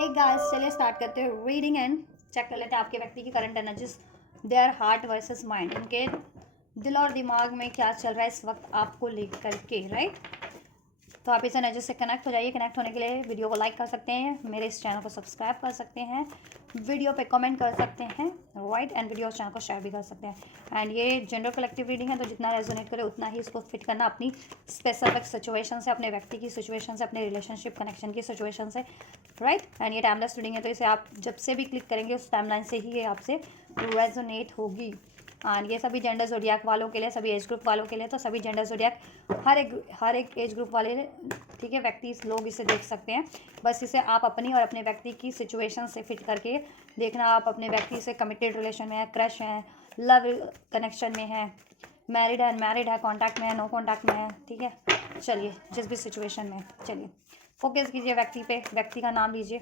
एक गाइस, चलिए स्टार्ट करते हैं रीडिंग एंड चेक कर लेते हैं आपके व्यक्ति की current energies, their heart versus mind. उनके दिल और दिमाग में क्या चल रहा है इस वक्त आपको लेकर के, राइट। तो आप इस एनर्जी से कनेक्ट हो जाइए। कनेक्ट होने के लिए वीडियो को लाइक कर सकते हैं, मेरे इस चैनल को सब्सक्राइब कर सकते हैं, वीडियो पे कमेंट कर सकते हैं, राइट, एंड वीडियो चैनल को शेयर भी कर सकते हैं। एंड ये जनरल कलेक्टिव रीडिंग है, तो जितना रेजोनेट करे उतना ही इसको फिट करना अपनी स्पेसिफिक सिचुएशन से, अपने व्यक्ति की सिचुएशन से, अपने रिलेशनशिप कनेक्शन की सिचुएशन से, राइट। एंड ये टाइमलेस रीडिंग है, तो इसे आप जब से भी क्लिक करेंगे उस टाइमलाइन से ही ये आपसे रेजोनेट होगी। एंड ये सभी जेंडर जोडियाक वालों के लिए, सभी एज ग्रुप वालों के लिए, तो सभी जेंडर जोडियाक हर एक एज ग्रुप वाले, ठीक है, व्यक्ति लोग इसे देख सकते हैं। बस इसे आप अपनी और अपने व्यक्ति की सिचुएशन से फिट करके देखना। आप अपने व्यक्ति से कमिटेड रिलेशन में है, क्रश है, लव कनेक्शन में है, मैरिड है, अनमैरिड है, कॉन्टैक्ट में है, नो कॉन्टैक्ट में है, ठीक है। चलिए, जिस भी सिचुएशन में, चलिए फोकस कीजिए व्यक्ति पे, व्यक्ति का नाम लीजिए,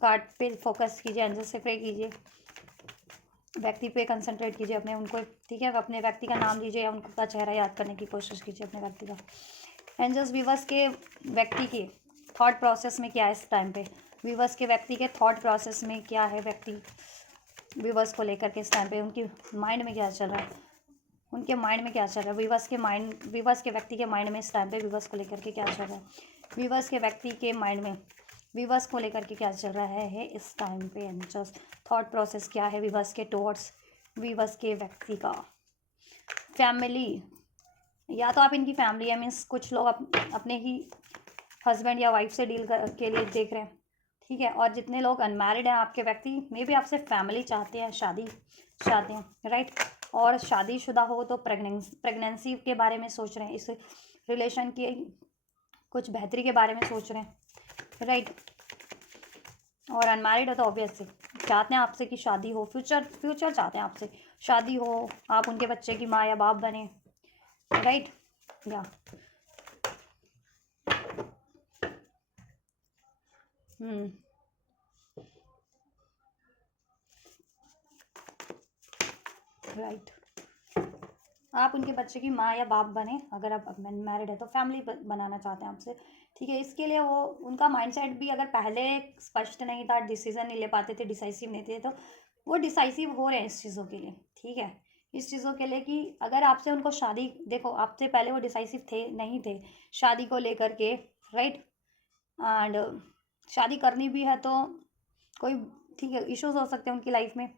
कार्ड पे फोकस कीजिए, एंजल से प्रे कीजिए, व्यक्ति पे कंसंट्रेट कीजिए अपने, उनको, ठीक है, अपने व्यक्ति का नाम लीजिए या उनका चेहरा याद करने की कोशिश कीजिए अपने व्यक्ति का। एंजल्स, वीवर्स के व्यक्ति के थॉट प्रोसेस में क्या है इस टाइम पे, वीवर्स के व्यक्ति के थॉट प्रोसेस में क्या है, व्यक्ति वीवर्स को लेकर के इस टाइम पे उनकी माइंड में क्या चल रहा है, उनके माइंड में क्या चल रहा है, वीवर्स के व्यक्ति के माइंड में इस टाइम पे वीवर्स को लेकर के क्या चल रहा है, वीवर्स के व्यक्ति के माइंड में वीवर्स को लेकर के क्या चल रहा है इस टाइम पे। एंजल्स, थॉट प्रोसेस क्या है वीवर्स के टुवर्ड्स वीवर्स के व्यक्ति का। फैमिली, या तो आप इनकी फैमिली है, मीन्स कुछ लोग अपने ही हस्बैंड या वाइफ से डील के लिए देख रहे हैं, ठीक है। और जितने लोग अनमैरिड हैं आपके व्यक्ति मे भी आपसे फैमिली चाहते हैं, शादी चाहते हैं, राइट। और शादीशुदा हो तो प्रेगनेंसी के बारे में सोच रहे हैं, इस रिलेशन की कुछ बेहतरी के बारे में सोच रहे हैं, राइट। और अनमैरिड हो तो ऑब्वियसली चाहते हैं आपसे कि शादी हो, फ्यूचर चाहते हैं आपसे शादी हो, आप उनके बच्चे की माँ या बाप बने, राइट। या राइट, आप उनके बच्चे की माँ या बाप बने। अगर आप मैरिड है तो फैमिली बनाना चाहते हैं आपसे, ठीक है। इसके लिए वो उनका माइंडसेट भी अगर पहले स्पष्ट नहीं था, डिसीजन नहीं ले पाते थे, डिसाइसिव नहीं थे, तो वो डिसाइसिव हो रहे हैं इस चीज़ों के लिए, ठीक है। इस चीज़ों के लिए कि अगर आपसे उनको शादी, देखो आपसे पहले वो डिसाइसिव थे नहीं थे शादी को लेकर के, राइट। एंड शादी करनी भी है तो कोई, ठीक है, इश्यूज हो सकते हैं उनकी लाइफ में,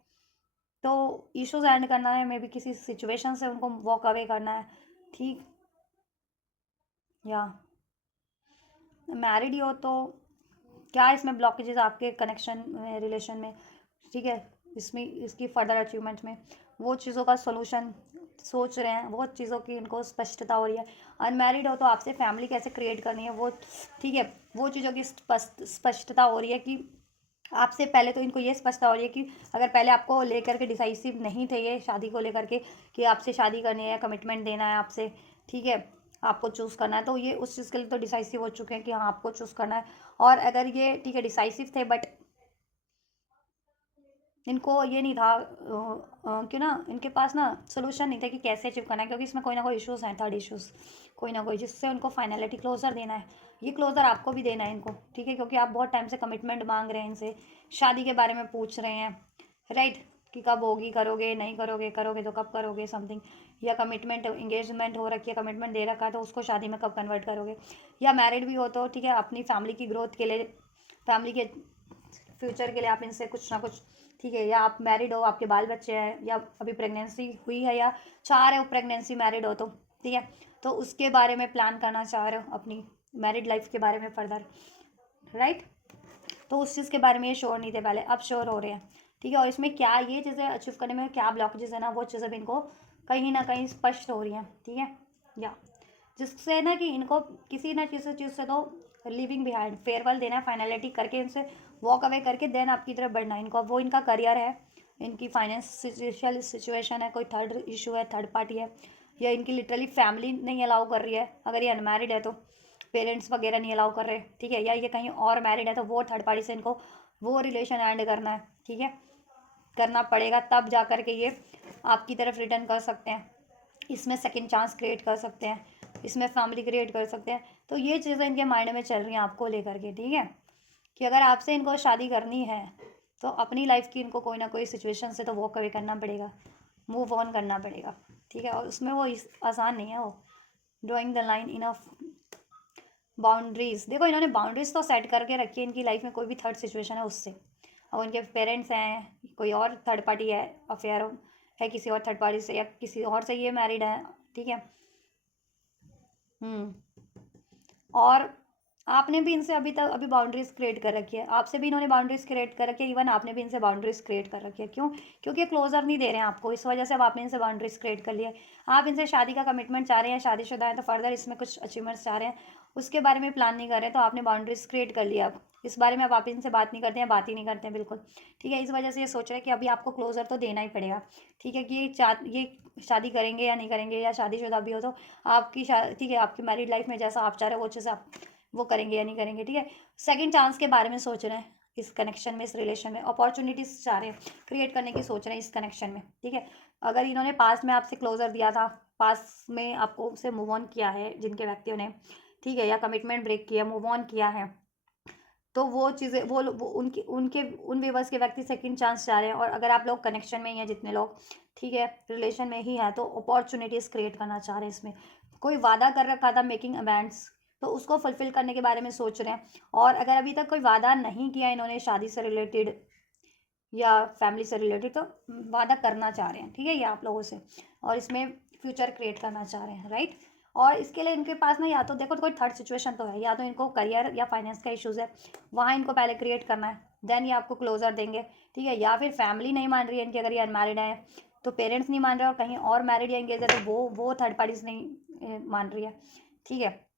तो इश्यूज एंड करना है, मे बी किसी सिचुएशन से उनको वॉक अवे करना है, ठीक। या मैरिड ही हो तो क्या इसमें ब्लॉकेजेस आपके कनेक्शन में, रिलेशन में, ठीक है, इसमें इसकी फर्दर अचीवमेंट में वो चीज़ों का सोल्यूशन सोच रहे हैं, वो चीज़ों की इनको स्पष्टता हो रही है। अनमैरिड हो तो आपसे फैमिली कैसे क्रिएट करनी है वो, ठीक है, वो चीज़ों की स्पष्टता हो रही है कि आपसे पहले तो इनको ये स्पष्टता हो रही है कि अगर पहले आपको लेकर के डिसाइसिव नहीं थे ये शादी को लेकर के कि आपसे शादी करनी है, कमिटमेंट देना है आपसे, ठीक है, आपको चूज़ करना है, तो ये उस चीज़ के लिए तो डिसाइसिव हो चुके हैं कि हाँ आपको चूज़ करना है। और अगर ये, ठीक है, डिसाइसिव थे बट इनको ये नहीं था कि ना इनके पास ना सोल्यूशन नहीं था कि कैसे अचीव करना है, क्योंकि इसमें कोई ना कोई इश्यूज हैं, थर्ड इश्यूज कोई ना कोई, जिससे उनको फाइनलिटी क्लोजर देना है। ये क्लोजर आपको भी देना है इनको, ठीक है, क्योंकि आप बहुत टाइम से कमिटमेंट मांग रहे हैं इनसे, शादी के बारे में पूछ रहे हैं, राइट, कि कब होगी, करोगे नहीं करोगे, करोगे तो कब करोगे समथिंग, या कमिटमेंट एंगेजमेंट हो रखी है, कमिटमेंट दे रखा है तो उसको शादी में कब कन्वर्ट करोगे। या मैरिड भी हो तो, ठीक है, अपनी फैमिली की ग्रोथ के लिए, फैमिली के फ्यूचर के लिए आप इनसे कुछ ना कुछ, ठीक है, या आप मैरिड हो, आपके बाल बच्चे हैं, या अभी प्रेगनेंसी हुई है या चाह रहे हो प्रेगनेंसी, मैरिड हो तो, ठीक है, तो उसके बारे में प्लान करना चाह रहे हो, अपनी मैरिड लाइफ के बारे में फर्दर, राइट। तो उस चीज़ के बारे में ये श्योर नहीं थे पहले, अब श्योर हो रहे हैं, ठीक है। और इसमें क्या ये चीज़ें अचीव करने में क्या ब्लॉकेजेस है ना, वो चीज़ें भी इनको कहीं ना कहीं स्पष्ट हो रही हैं, ठीक है। या जिससे ना कि इनको किसी ना किसी चीज़ से तो लिविंग बिहाइंड, फेयरवेल देना है, फाइनलिटी करके इनसे वॉक अवे करके देन आपकी तरफ बढ़ना है इनको। वो इनका करियर है, इनकी फाइनेंशियल सिचुएशन है, कोई थर्ड इशू है, थर्ड पार्टी है, या इनकी लिटरली फैमिली नहीं अलाउ कर रही है, अगर ये अनमैरिड है तो पेरेंट्स वगैरह नहीं अलाउ कर रहे, ठीक है, या ये कहीं और मैरिड है तो वो थर्ड पार्टी से इनको वो रिलेशन एंड करना है, ठीक है, करना पड़ेगा, तब जा कर के ये आपकी तरफ रिटर्न कर सकते हैं, इसमें सेकंड चांस क्रिएट कर सकते हैं, इसमें फैमिली क्रिएट कर सकते हैं। तो ये चीज़ें इनके माइंड में चल रही हैं आपको लेकर के, ठीक है, कि अगर आपसे इनको शादी करनी है तो अपनी लाइफ की इनको कोई ना कोई सिचुएशन से तो वॉक अवे करना पड़ेगा, मूव ऑन करना पड़ेगा, ठीक है। और उसमें वो आसान नहीं है वो, drawing the line enough boundaries. देखो इन्होंने बाउंड्रीज तो सेट करके रखी है, इनकी लाइफ में कोई भी थर्ड सिचुएशन है उससे। और उनके पेरेंट्स हैं, कोई और थर्ड पार्टी है, अफेयर है किसी और थर्ड पार्टी से, या किसी और से ये मैरिड है, ठीक है। और आपने भी इनसे अभी बाउंड्रीज क्रिएट कर रखी है, आपसे भी इन्होंने बाउंड्रीज क्रिएट कर रखी है, इवन आपने भी इनसे बाउंड्रीज क्रिएट कर रखी है। क्यों? क्योंकि क्लोजर नहीं दे रहे हैं आपको, इस वजह से अब आपने इनसे बाउंड्रीज क्रिएट कर लिया है। आप इनसे शादी का कमिटमेंट चाह रहे हैं, शादीशुदा है तो फर्दर इसमें कुछ अचीवमेंट्स चाह रहे हैं, उसके बारे में प्लान नहीं कर रहे, तो आपने बाउंड्रीज क्रिएट कर लिया। अब इस बारे में अब आप इनसे बात नहीं करते हैं, बात ही नहीं करते हैं बिल्कुल, ठीक है। इस वजह से ये सोच रहे हैं कि अभी आपको क्लोजर तो देना ही पड़ेगा, ठीक है। कि ये शादी करेंगे या नहीं करेंगे, या शादीशुदा भी हो तो आपकी ठीक है, आपकी मैरिड लाइफ में जैसा आप चाह रहे हो वो चीज़ आप वो करेंगे या नहीं करेंगे, ठीक है। सेकंड चांस के बारे में सोच रहे हैं इस कनेक्शन में, इस रिलेशन में, अपॉर्चुनिटीज चाह रहे हैं क्रिएट करने की, सोच रहे हैं इस कनेक्शन में, ठीक है। अगर इन्होंने पास्ट में आपसे क्लोजर दिया था, पास्ट में आपको से मूव ऑन किया है जिनके व्यक्तियों ने, ठीक है, या कमिटमेंट ब्रेक किया, मूव ऑन किया है, तो वो चीज़ें वो उनकी उनके उन व्यूवर्स के व्यक्ति सेकंड चांस चाह रहे हैं। और अगर आप लोग कनेक्शन में ही हैं, जितने लोग, ठीक है, रिलेशन में ही हैं, तो अपॉर्चुनिटीज़ क्रिएट करना चाह रहे हैं। इसमें कोई वादा कर रखा था मेकिंग अमेंड्स, तो उसको फुलफिल करने के बारे में सोच रहे हैं। और अगर अभी तक कोई वादा नहीं किया इन्होंने शादी से रिलेटेड या फैमिली से रिलेटेड, तो वादा करना चाह रहे हैं, ठीक है, ये आप लोगों से। और इसमें फ्यूचर क्रिएट करना चाह रहे हैं, राइट। और इसके लिए इनके पास ना, या तो देखो तो कोई थर्ड सिचुएशन तो है, या तो इनको करियर या फाइनेंस का इश्यूज़ है, वहाँ इनको पहले क्रिएट करना है, देन ये आपको क्लोजर देंगे, ठीक है। या फिर फैमिली नहीं मान रही है इनकी, अगर ये अनमैरिड है तो पेरेंट्स नहीं मान रहे, और कहीं और मैरिड या एंगेज है तो वो थर्ड पार्टीज नहीं मान रही है, ठीक है।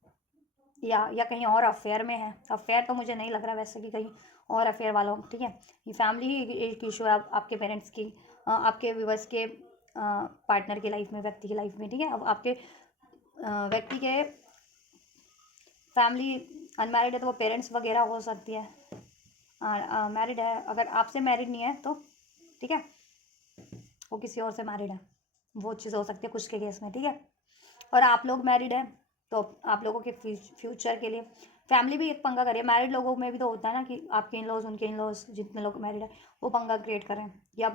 या कहीं और अफेयर में है, अफेयर तो मुझे नहीं लग रहा वैसे कि कहीं और अफेयर वालों, ठीक है। ये फैमिली ही एक इशू है आपके पेरेंट्स की, आपके व्यूअर्स के पार्टनर की लाइफ में, व्यक्ति की लाइफ में, ठीक है। अब आपके व्यक्ति के फैमिली अनमैरिड है तो वो पेरेंट्स वगैरह हो सकती है, मैरिड है, अगर आपसे मैरिड नहीं है तो, ठीक है, वो किसी और से मैरिड है, वो चीज़ हो सकती है कुछ के केस में, ठीक है। और आप लोग मैरिड हैं तो आप लोगों के फ्यूचर के लिए फैमिली भी एक पंगा करे। मैरिड लोगों में भी तो होता है ना कि आपके इन लॉज, उनके इन लॉज, जितने लोग मैरिड है वो पंगा क्रिएट करें, या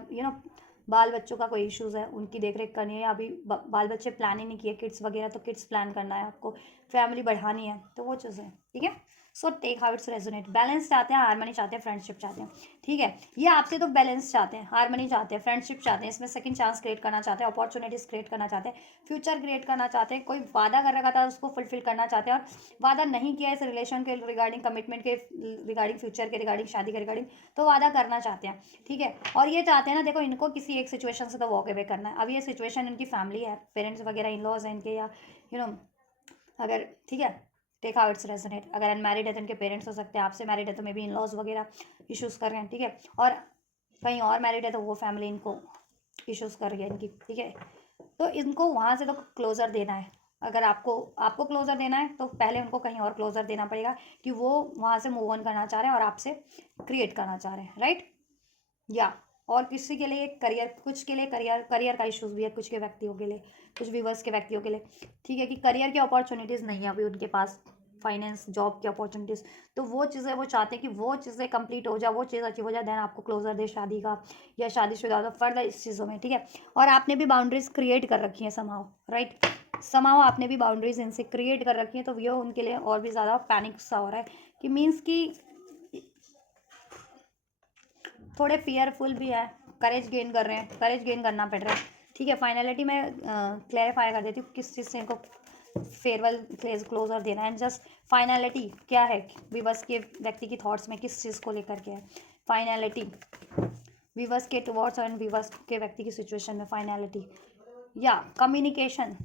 बाल बच्चों का कोई इश्यूज़ है, उनकी देख रेख करनी है, या अभी बाल बच्चे प्लान ही नहीं किए, किड्स वगैरह, तो किड्स प्लान करना है आपको, फैमिली बढ़ानी है, तो वो चीज़ें, ठीक है। So take how it's resonate, balance चाहते हैं, हारमनी चाहते हैं, फ्रेंडशिप चाहते हैं, ठीक है। ये आपसे तो बैलेंस चाहते हैं, हारमनी चाहते हैं, फ्रेंडशिप चाहते हैं, इसमें सेकंड चांस क्रिएट करना चाहते हैं, अपॉर्चुनिटीज़ क्रिएट करना चाहते हैं, फ्यूचर क्रिएट करना चाहते हैं, कोई वादा कर रखा था उसको फुलफिल करना चाहते हैं, और वादा नहीं किया इस रिलेशन के रिगार्डिंग, कमिटमेंट के रिगार्डिंग, फ्यूचर के रिगार्डिंग, शादी के रिगार्डिंग, तो वादा करना चाहते हैं, ठीक है। और ये चाहते हैं ना, देखो इनको किसी एक सिचुएशन से तो वॉक अवे करना है। अब ये सिचुएशन इनकी फैमिली है, पेरेंट्स वगैरह, इन लॉज हैं इनके, या अगर, ठीक है, टेक हाउ इट्स रेजोनेट, अगर अनमैरिड है तो इनके पेरेंट्स हो सकते हैं, आपसे मैरिड है तो मे बी इन लॉज वगैरह इश्यूज़ कर रहे हैं, ठीक है। और कहीं और मैरिड है तो वो फैमिली इनको इश्यूज़ कर रही है इनकी, ठीक है। तो इनको वहाँ से तो क्लोज़र देना है। अगर आपको आपको क्लोज़र देना है तो पहले उनको कहीं और क्लोज़र देना पड़ेगा, कि वो वहाँ से मूव ऑन करना चाह रहे हैं और आपसे क्रिएट करना चाह रहे हैं, राइट। या और किसी के लिए करियर, कुछ के लिए करियर का इश्यूज भी है, कुछ के व्यक्तियों के लिए, कुछ व्यूवर्स के व्यक्तियों के लिए, ठीक है, कि करियर की अपॉर्चुनिटीज़ नहीं है अभी उनके पास, फाइनेंस, जॉब की अपॉर्चुनिटीज़, तो वो चीज़ें वो चाहते हैं कि वो चीज़ें कंप्लीट हो जाए, वो चीज़ अचीव हो जाए, देन आपको क्लोजर दे शादी का, या शादीशुदा हो तो फर्दर इस चीज़ों में, ठीक है। और आपने भी बाउंड्रीज क्रिएट कर रखी हैं समाओ, राइट, समाओ आपने भी बाउंड्रीज इनसे क्रिएट कर रखी हैं, तो ये उनके लिए और भी ज़्यादा पैनिक सा हो रहा है, कि मीन्स कि थोड़े फियरफुल भी है, करेज गेन कर रहे हैं, करेज गेन करना पड़ रहा है, ठीक है। फाइनलिटी में क्लैरिफाई कर देती हूँ किस चीज़ से इनको फेयरवेल क्लोजर देना है, एंड जस्ट फाइनलिटी क्या है, विवश के व्यक्ति की थॉट्स में किस चीज़ को लेकर के है फाइनलिटी, विवश के टुवर्ड्स एंड विवश के व्यक्ति की सिचुएशन में फाइनलिटी, या कम्युनिकेशन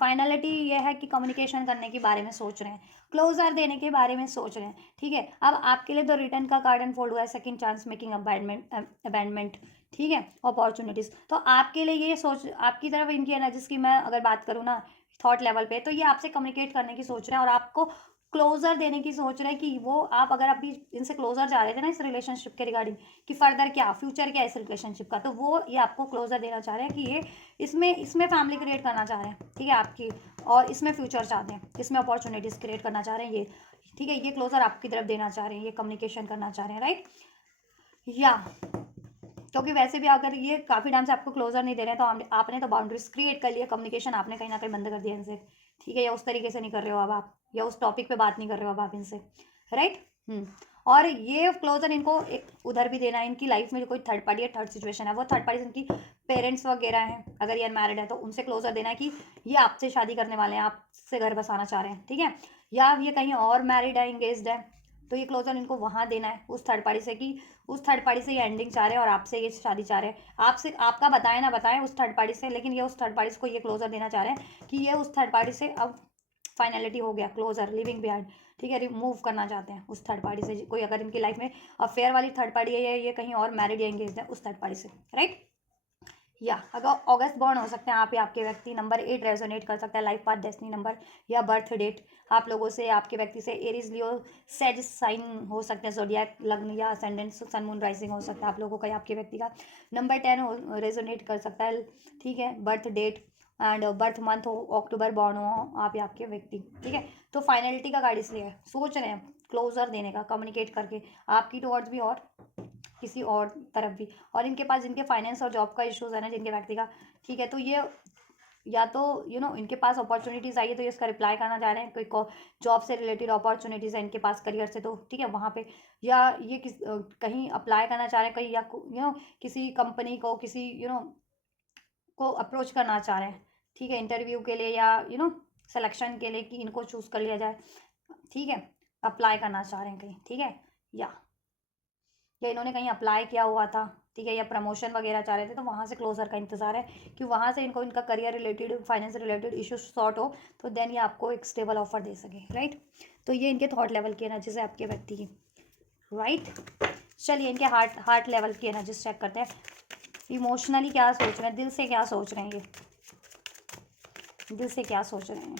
फाइनलिटी ये है कि कम्युनिकेशन करने के बारे में सोच रहे हैं, क्लोजर देने के बारे में सोच रहे हैं, ठीक है। अब आपके लिए तो रिटर्न का कार्ड फोल्ड हुआ है, सेकंड चांस मेकिंग अबैंडमेंट, ठीक है, अपॉर्चुनिटीज़, तो आपके लिए ये सोच, आपकी तरफ इनकी एनर्जीज की मैं अगर बात करूँ ना थॉट लेवल पे, तो ये आपसे कम्युनिकेट करने की सोच रहे हैं, और आपको क्लोजर देने की सोच रहे हैं, कि वो आप अगर अभी इनसे क्लोजर जा रहे थे ना इस रिलेशनशिप के रिगार्डिंग, कि फर्दर क्या फ्यूचर क्या है इस रिलेशनशिप का, तो वो ये आपको क्लोजर देना चाह रहे हैं, कि ये इसमें फैमिली क्रिएट करना चाह रहे हैं, ठीक है, आपकी, और इसमें फ्यूचर चाहते हैं, इसमें अपॉर्चुनिटीज़ क्रिएट करना चाह रहे हैं ये, ठीक है, ये क्लोजर आपकी तरफ देना चाह रहे हैं, ये कम्युनिकेशन करना चाह रहे हैं, राइट। या क्योंकि वैसे भी अगर ये काफ़ी टाइम से आपको क्लोजर नहीं दे रहे हैं तो आपने तो बाउंड्रीज क्रिएट कर लिया, कम्युनिकेशन आपने कहीं ना कहीं बंद कर दिया इनसे, ठीक है, या उस तरीके से नहीं कर रहे हो अब आप, या उस टॉपिक पे बात नहीं कर रहे हो अब आप इनसे, राइट। और ये क्लोजर इनको एक उधर भी देना है, इनकी लाइफ में जो कोई थर्ड पार्टी या थर्ड सिचुएशन है, वो थर्ड पार्टी इनकी पेरेंट्स वगैरह हैं, अगर ये अनमैरिड है तो उनसे क्लोजर देना है कि ये आपसे शादी करने वाले हैं, आपसे घर बसाना चाह रहे हैं, ठीक है, या ये कहीं और मैरिड है, इंगेज्ड है, तो ये क्लोजर इनको वहाँ देना है उस थर्ड पार्टी से कि उस थर्ड पार्टी से ये एंडिंग चाह रहे हैं और आपसे ये शादी चाह रहे हैं, आपसे आपका बताएं ना बताएं उस थर्ड पार्टी से, लेकिन ये उस थर्ड पार्टी को ये क्लोजर देना चाह रहे हैं कि ये उस थर्ड पार्टी से अब फाइनलिटी हो गया, क्लोजर, लिविंग बिहाइंड, ठीक है, रिमूव करना चाहते हैं उस थर्ड पार्टी से, कोई अगर इनकी लाइफ में अफेयर वाली थर्ड पार्टी है या ये कहीं और मैरिड या एंगेज है उस थर्ड पार्टी से, राइट। या अगर अगस्त बॉर्न हो सकते हैं आप या आपके व्यक्ति, नंबर 8 रेजोनेट कर सकता है, लाइफ पाथ, डेस्टिनी नंबर या बर्थ डेट आप लोगों से, आपके व्यक्ति से एरीज, लियो, सेज साइन हो सकते हैं, जोडियाक लग्न या असेंडेंट सन मून राइजिंग हो सकता है आप लोगों का या आपके व्यक्ति का, नंबर 10 रेजोनेट कर सकता है, ठीक है, birth date and birth month हो, अक्टूबर बॉर्न हो आप या आपके व्यक्ति, ठीक है। तो फाइनलिटी का कार्ड इसलिए है, सोच रहे हैं क्लोजर देने का, कम्युनिकेट करके आपकी टुवर्ड्स भी और किसी और तरफ भी, और इनके पास जिनके फाइनेंस और जॉब का इश्यूज है ना जिनके व्यक्ति का, ठीक है, तो ये या तो इनके पास अपॉर्चुनिटीज़ आई है तो ये इसका रिप्लाई करना चाह रहे हैं, कोई जॉब से रिलेटेड अपॉर्चुनिटीज़ है इनके पास, करियर से, तो ठीक है वहाँ पे, या ये कहीं अप्लाई करना चाह रहे हैं कहीं, या किसी कंपनी को, किसी को अप्रोच करना चाह रहे हैं, ठीक है, इंटरव्यू के लिए या सिलेक्शन के लिए कि इनको चूज़ कर लिया जाए, ठीक है, अप्लाई करना चाह रहे हैं कहीं, ठीक है, या इन्होंने कहीं अप्लाई किया हुआ था, ठीक है, या प्रमोशन वगैरह चाह रहे थे तो वहाँ से क्लोजर का इंतजार है कि वहाँ से इनको इनका career related, finance related issue sort हो, तो देन ये आपको एक स्टेबल ऑफर दे सके, राइट। तो ये इनके थॉट लेवल की एनर्जी है आपके व्यक्ति की, राइट। चलिए इनके हार्ट लेवल की एनर्जी चेक करते हैं, इमोशनली क्या सोच रहे हैं, दिल से क्या सोच रहे हैं, ये दिल से क्या सोच रहे हैं।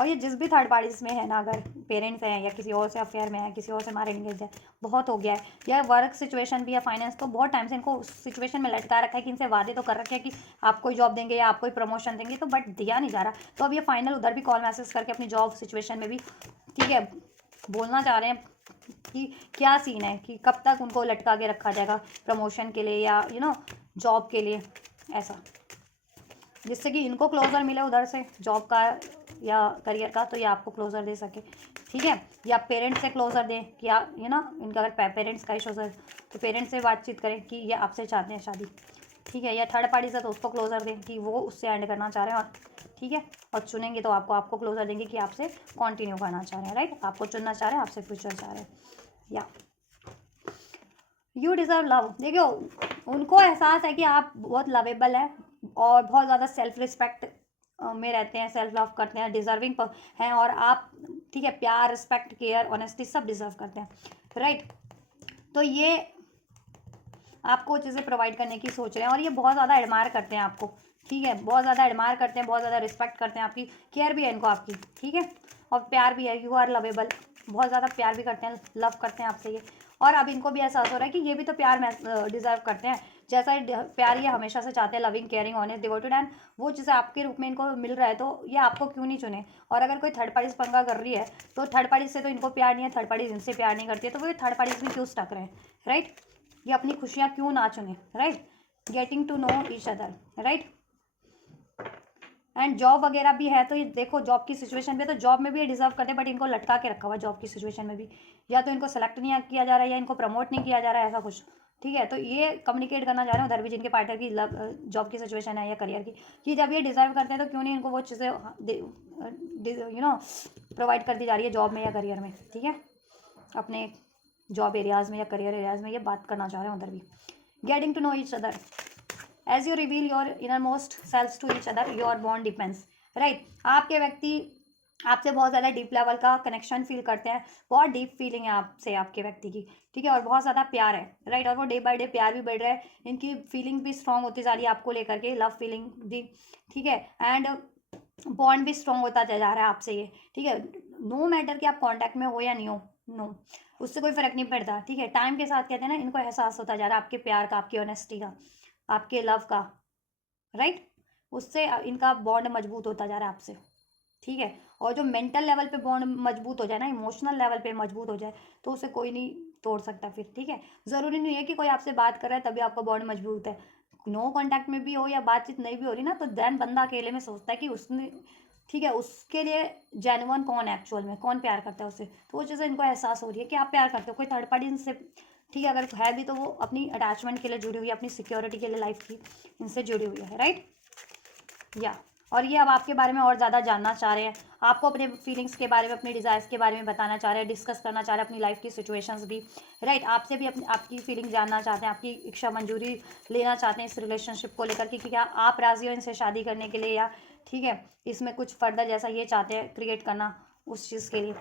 और ये जिस भी थर्ड पार्टीज में है ना, अगर पेरेंट्स हैं या किसी और से अफेयर में है, किसी और से मैरिड एंगेज है, बहुत हो गया है, या वर्क सिचुएशन भी है, फाइनेंस, तो बहुत टाइम से इनको उस सिचुएशन में लटका रखा है कि इनसे वादे तो कर रखे हैं कि आपको जॉब देंगे या आपको प्रमोशन देंगे, तो बट दिया नहीं जा रहा, तो अब ये फाइनल उधर भी कॉल मैसेज करके अपनी जॉब सिचुएशन में भी, ठीक है, बोलना चाह रहे हैं कि क्या सीन है, कि कब तक उनको लटका के रखा जाएगा प्रमोशन के लिए या जॉब के लिए, ऐसा, जिससे कि इनको क्लोजर मिले उधर से जॉब का या करियर का, तो ये आपको क्लोजर दे सके, ठीक है, या पेरेंट्स से क्लोजर दें कि आप इनका अगर पेरेंट्स का इशू है तो पेरेंट्स से बातचीत करें कि ये आपसे चाहते हैं शादी, ठीक है, या थर्ड पार्टी से तो उसको क्लोजर दें कि वो उससे एंड करना चाह रहे हैं, और ठीक है, और चुनेंगे तो आपको क्लोजर देंगे कि आपसे कंटिन्यू करना चाह रहे हैं, राइट, आपको चुनना चाह रहे हैं, आपसे फ्यूचर चाह रहे हैं, या यू डिज़र्व लव। देखियो उनको एहसास है कि आप बहुत लवेबल है और बहुत ज़्यादा सेल्फ रिस्पेक्ट में रहते हैं, सेल्फ लव करते हैं, डिजर्विंग हैं, और आप, ठीक है, प्यार, रिस्पेक्ट, केयर, ऑनेस्टी सब डिजर्व करते हैं, राइट। तो ये आपको चीज़ें प्रोवाइड करने की सोच रहे हैं और ये बहुत ज़्यादा एडमायर करते हैं आपको, ठीक है, बहुत ज़्यादा एडमायर करते हैं, बहुत ज़्यादा रिस्पेक्ट करते हैं आपकी, केयर भी है इनको आपकी, ठीक है, और प्यार भी है, यू आर लवेबल, बहुत ज़्यादा प्यार भी करते हैं, लव करते हैं आपसे ये, और अब इनको भी एहसास हो रहा है कि ये भी तो प्यार डिजर्व करते हैं, जैसा प्यार ये हमेशा से चाहते हैं, loving, caring, honest, devoted, and वो चीज़ें आपके रूप में इनको मिल रहा है, तो ये आपको क्यों नहीं चुने। और अगर कोई थर्ड पार्टी पंगा कर रही है तो थर्ड पार्टी से तो इनको प्यार नहीं है, थर्ड पार्टी इनसे प्यार नहीं करती है, तो वो थर्ड पार्टी भी क्यों स्टक रहे हैं, राइट, ये अपनी खुशियाँ क्यों ना चुने, right, getting to know each other, right. And job वगैरह भी है तो ये देखो जॉब की सिचुएशन पे, तो जॉब में भी ये डिजर्व करते हैं, बट इनको लटका के रखा हुआ जॉब की सिचुएशन में भी, या तो इनको सेलेक्ट नहीं किया जा रहा है या इनको प्रमोट नहीं किया जा रहा है, ऐसा कुछ, ठीक है, तो ये कम्युनिकेट करना चाह रहे हैं उधर भी जिनके पार्टनर की जॉब की सिचुएशन है या करियर की, कि जब ये डिजर्व करते हैं तो क्यों नहीं इनको वो चीज़ें प्रोवाइड कर दी जा रही है जॉब में या करियर में, ठीक है, अपने जॉब एरियाज़ में या करियर एरियाज़ में, ये बात करना चाह रहे हैं उधर भी। Getting to know each other, as you reveal your inner most self to each other your bond depends, right. आपके व्यक्ति आपसे बहुत ज़्यादा डीप लेवल का कनेक्शन फील करते हैं, बहुत डीप फीलिंग है आपसे आपके व्यक्ति की, ठीक है, और बहुत ज़्यादा प्यार है, राइट, और वो डे बाय डे प्यार भी बढ़ रहा है, इनकी फीलिंग भी स्ट्रॉन्ग होती जा रही है आपको लेकर के, लव फीलिंग भी, ठीक है, एंड बॉन्ड भी स्ट्रॉन्ग होता जा रहा है आपसे ये, ठीक है, नो मैटर कि आप कॉन्टैक्ट में हो या नहीं हो, नो, उससे कोई फर्क नहीं पड़ता, ठीक है, टाइम के साथ कहते हैं ना, इनको एहसास होता जा रहा है आपके प्यार का, आपकी ऑनेस्टी का, आपके लव का, राइट, उससे इनका बॉन्ड मजबूत होता जा रहा है आपसे, ठीक है, और जो मेंटल लेवल पे बॉन्ड मजबूत हो जाए ना, इमोशनल लेवल पे मजबूत हो जाए, तो उसे कोई नहीं तोड़ सकता फिर, ठीक है। ज़रूरी नहीं है कि कोई आपसे बात कर रहा है तभी आपका बॉन्ड मजबूत है। नो कांटेक्ट में भी हो या बातचीत नहीं भी हो रही ना, तो देन बंदा अकेले में सोचता है कि उसने, ठीक है, उसके लिए जेन्युइन कौन है, एक्चुअल में कौन प्यार करता है उसे। तो वो चीज़ें इनको एहसास हो रही है कि आप प्यार करते हो, कोई थर्ड पार्टी इनसे, ठीक है, अगर है भी तो वो अपनी अटैचमेंट के लिए जुड़ी हुई है, अपनी सिक्योरिटी के लिए लाइफ की इनसे जुड़ी हुई है, राइट। या और ये अब आपके बारे में और ज़्यादा जानना चाह रहे हैं, आपको अपने फीलिंग्स के बारे में, अपने डिज़ायर्स के बारे में बताना चाह रहे हैं, डिस्कस करना चाह रहे हैं अपनी लाइफ की सिचुएशंस भी, राइट। आपसे भी अपनी आपकी फीलिंग जानना चाहते हैं, आपकी इच्छा मंजूरी लेना चाहते हैं इस रिलेशनशिप को लेकर कि क्या आप राज़ी हो इनसे शादी करने के लिए, या ठीक है इसमें कुछ फर्दर जैसा ये चाहते हैं क्रिएट करना उस चीज़ के लिए।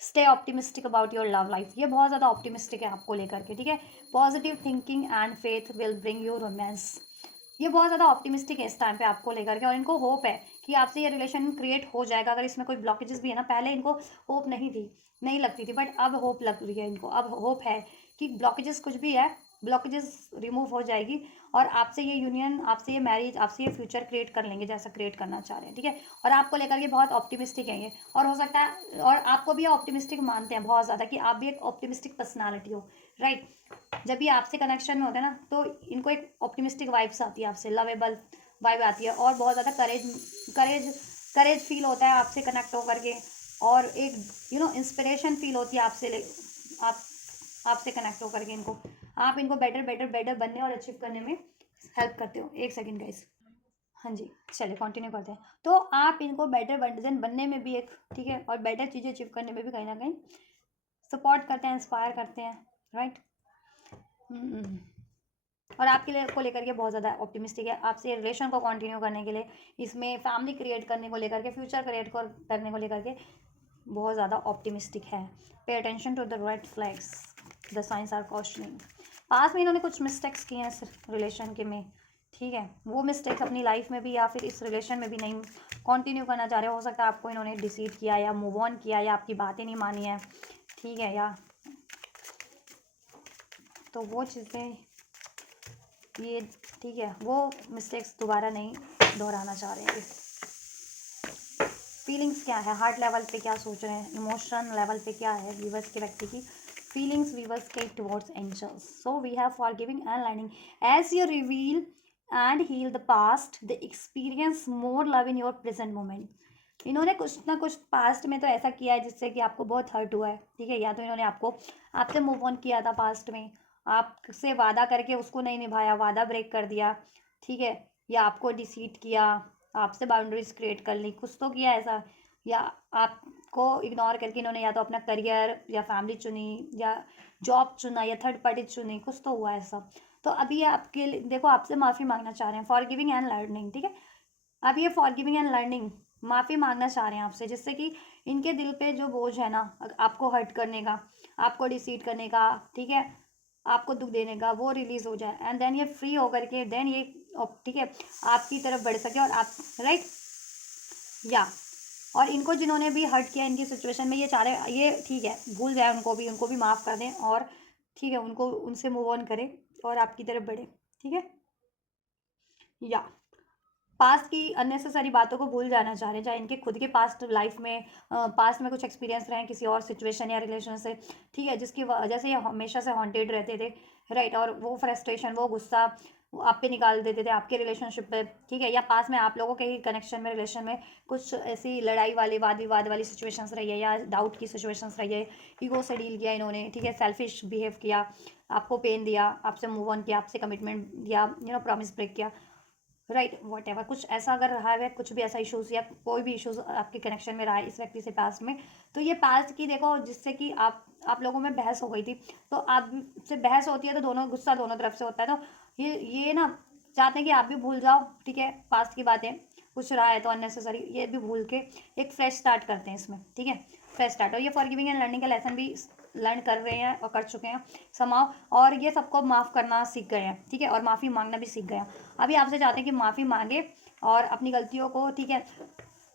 Stay optimistic about your love life, ये बहुत ज़्यादा ऑप्टिमिस्टिक है आपको लेकर के, ठीक है। Positive thinking and faith will bring you romance, ये बहुत ज़्यादा ऑप्टिमिस्टिक है इस टाइम पे आपको लेकर के, और इनको होप है कि आपसे ये रिलेशन क्रिएट हो जाएगा। अगर इसमें कोई ब्लॉकेजेस भी है ना, पहले इनको होप नहीं थी, नहीं लगती थी, बट अब होप लग रही है इनको, अब होप है कि ब्लॉकेजेस कुछ भी है, ब्लॉकेजेस रिमूव हो जाएगी और आपसे ये यूनियन, आपसे ये मैरिज, आपसे ये फ्यूचर क्रिएट कर लेंगे जैसा क्रिएट करना चाह रहे हैं, ठीक है। और आपको लेकर के बहुत ऑप्टिमिस्टिक है ये, और हो सकता है और आपको भी ऑप्टिमिस्टिक मानते हैं बहुत ज़्यादा, कि आप भी एक ऑप्टिमिस्टिक पर्सनालिटी हो, राइट। जब ये आपसे कनेक्शन में होते हैं ना, तो इनको एक ऑप्टिमिस्टिक वाइब्स आती है आपसे, लवेबल वाइब आती है, और बहुत ज़्यादा करेज करेज फील होता है आपसे कनेक्ट होकर के, और एक इंस्पिरेशन फील होती है आप आपसे कनेक्ट होकर के इनको, आप इनको बेटर बेटर बेटर बनने और अचीव करने में हेल्प करते हो। एक सेकेंड गाइस, हाँ जी, चलिए कंटिन्यू करते हैं। तो आप इनको बेटर वर्जन बनने में भी एक, ठीक है, और बेटर चीज़ें अचीव करने में भी कहीं ना कहीं सपोर्ट करते हैं, इंस्पायर करते हैं, राइट। और आपके लिए को लेकर के बहुत ज़्यादा ऑप्टिमिस्टिक है, आपसे रिलेशन को कंटिन्यू करने के लिए, इसमें फैमिली क्रिएट करने को लेकर के, फ्यूचर क्रिएट करने को लेकर के बहुत ज़्यादा ऑप्टिमिस्टिक है। Pay attention to the red flags, the science are questioning. पास में इन्होंने कुछ मिस्टेक्स किए हैं इस रिलेशन के में, ठीक है, वो मिस्टेक्स अपनी लाइफ में भी या फिर इस रिलेशन में भी नहीं कंटिन्यू करना चाह रहे। हो सकता है आपको इन्होंने डिसीव किया या मूव ऑन किया, या आपकी बातें नहीं मानी है, ठीक है, या तो वो चीज़ें ये, ठीक है, वो मिस्टेक्स दोबारा नहीं दोहराना चाह रहे हैं। फीलिंग्स क्या है, हार्ट लेवल पे क्या सोच रहे हैं, इमोशन लेवल पे क्या है व्यूवर्स के व्यक्ति की फीलिंग्स, व्यूवर्स के towards angels. So we have forgiving and learning, as you reveal and heal the past the experience more love in your present moment. इन्होंने कुछ ना कुछ पास्ट में तो ऐसा किया है जिससे कि आपको बहुत हर्ट हुआ है, ठीक है, या तो इन्होंने आपसे मूव ऑन किया था पास्ट में, आपसे वादा करके उसको नहीं निभाया, वादा ब्रेक कर दिया, ठीक है, या आपको डिसीट किया, आपसे बाउंड्रीज क्रिएट कर ली, कुछ तो किया ऐसा, या आपको इग्नोर करके इन्होंने या तो अपना करियर या फैमिली चुनी, या जॉब चुना, या थर्ड पार्टी चुनी, कुछ तो हुआ ऐसा। तो अभी ये आपके लिए देखो, आपसे माफ़ी मांगना चाह रहे हैं, फॉर गिविंग एंड लर्निंग, ठीक है। अब ये फॉर गिविंग एंड लर्निंग, माफ़ी मांगना चाह रहे हैं आपसे, जिससे कि इनके दिल पे जो बोझ है ना, आपको हर्ट करने का, आपको डिसीट करने का, ठीक है, आपको दुख देने का, वो रिलीज हो जाए, एंड देन ये फ्री होकर के देन ये, ठीक है, आपकी तरफ बढ़ सके, और आप, राइट, या और इनको जिन्होंने भी हर्ट किया इनकी सिचुएशन में, ये चाह रहे ये, ठीक है, भूल जाए उनको भी माफ़ कर दें, और ठीक है, उनको उनसे मूव ऑन करें और आपकी तरफ बढ़े, ठीक है। या पास्ट की अननेसेसरी बातों को भूल जाना चाह रहे हैं, चाहे इनके खुद के पास्ट लाइफ में, पास्ट में कुछ एक्सपीरियंस रहे किसी और सिचुएशन या रिलेशन से, ठीक है, जिसकी वजह से ये हमेशा से हॉन्टेड रहते थे, राइट, और वो फ्रस्ट्रेशन, वो गुस्सा आप पे निकाल देते थे, आपके रिलेशनशिप पे, ठीक है, या पास में आप लोगों के ही कनेक्शन में, रिलेशन में कुछ ऐसी लड़ाई वाली, वाद विवाद वाली सिचुएशंस रही है, या डाउट की सिचुएशंस रही है, ईगो से डील किया इन्होंने, ठीक है, सेल्फिश बिहेव किया, आपको पेन दिया, आपसे मूव ऑन किया, आपसे कमिटमेंट दिया, प्रॉमिस ब्रेक किया, राइट, वॉट एवर, कुछ ऐसा अगर रहा है, कुछ भी ऐसा इशूज़ या कोई भी इशूज़ आपके कनेक्शन में रहा है इस व्यक्ति से पास्ट में, तो ये पास्ट की देखो, जिससे कि आप लोगों में बहस हो गई थी, तो आप से बहस होती है तो दोनों गुस्सा दोनों तरफ से होता है, तो ये ना चाहते हैं कि आप भी भूल जाओ, ठीक है, पास्ट की बातें, कुछ रहा है तो अननेसेसरी, ये भी भूल के एक फ्रेश स्टार्ट करते हैं इसमें, ठीक है, फ्रेश स्टार्ट, और ये फॉरगिविंग एंड लर्निंग का लेसन भी लर्न कर रहे हैं और कर चुके हैं समाव, और ये सबको माफ़ करना सीख गए हैं, ठीक है, और माफ़ी मांगना भी सीख गए हैं। अभी आपसे चाहते हैं कि माफ़ी मांगे और अपनी गलतियों को, ठीक है,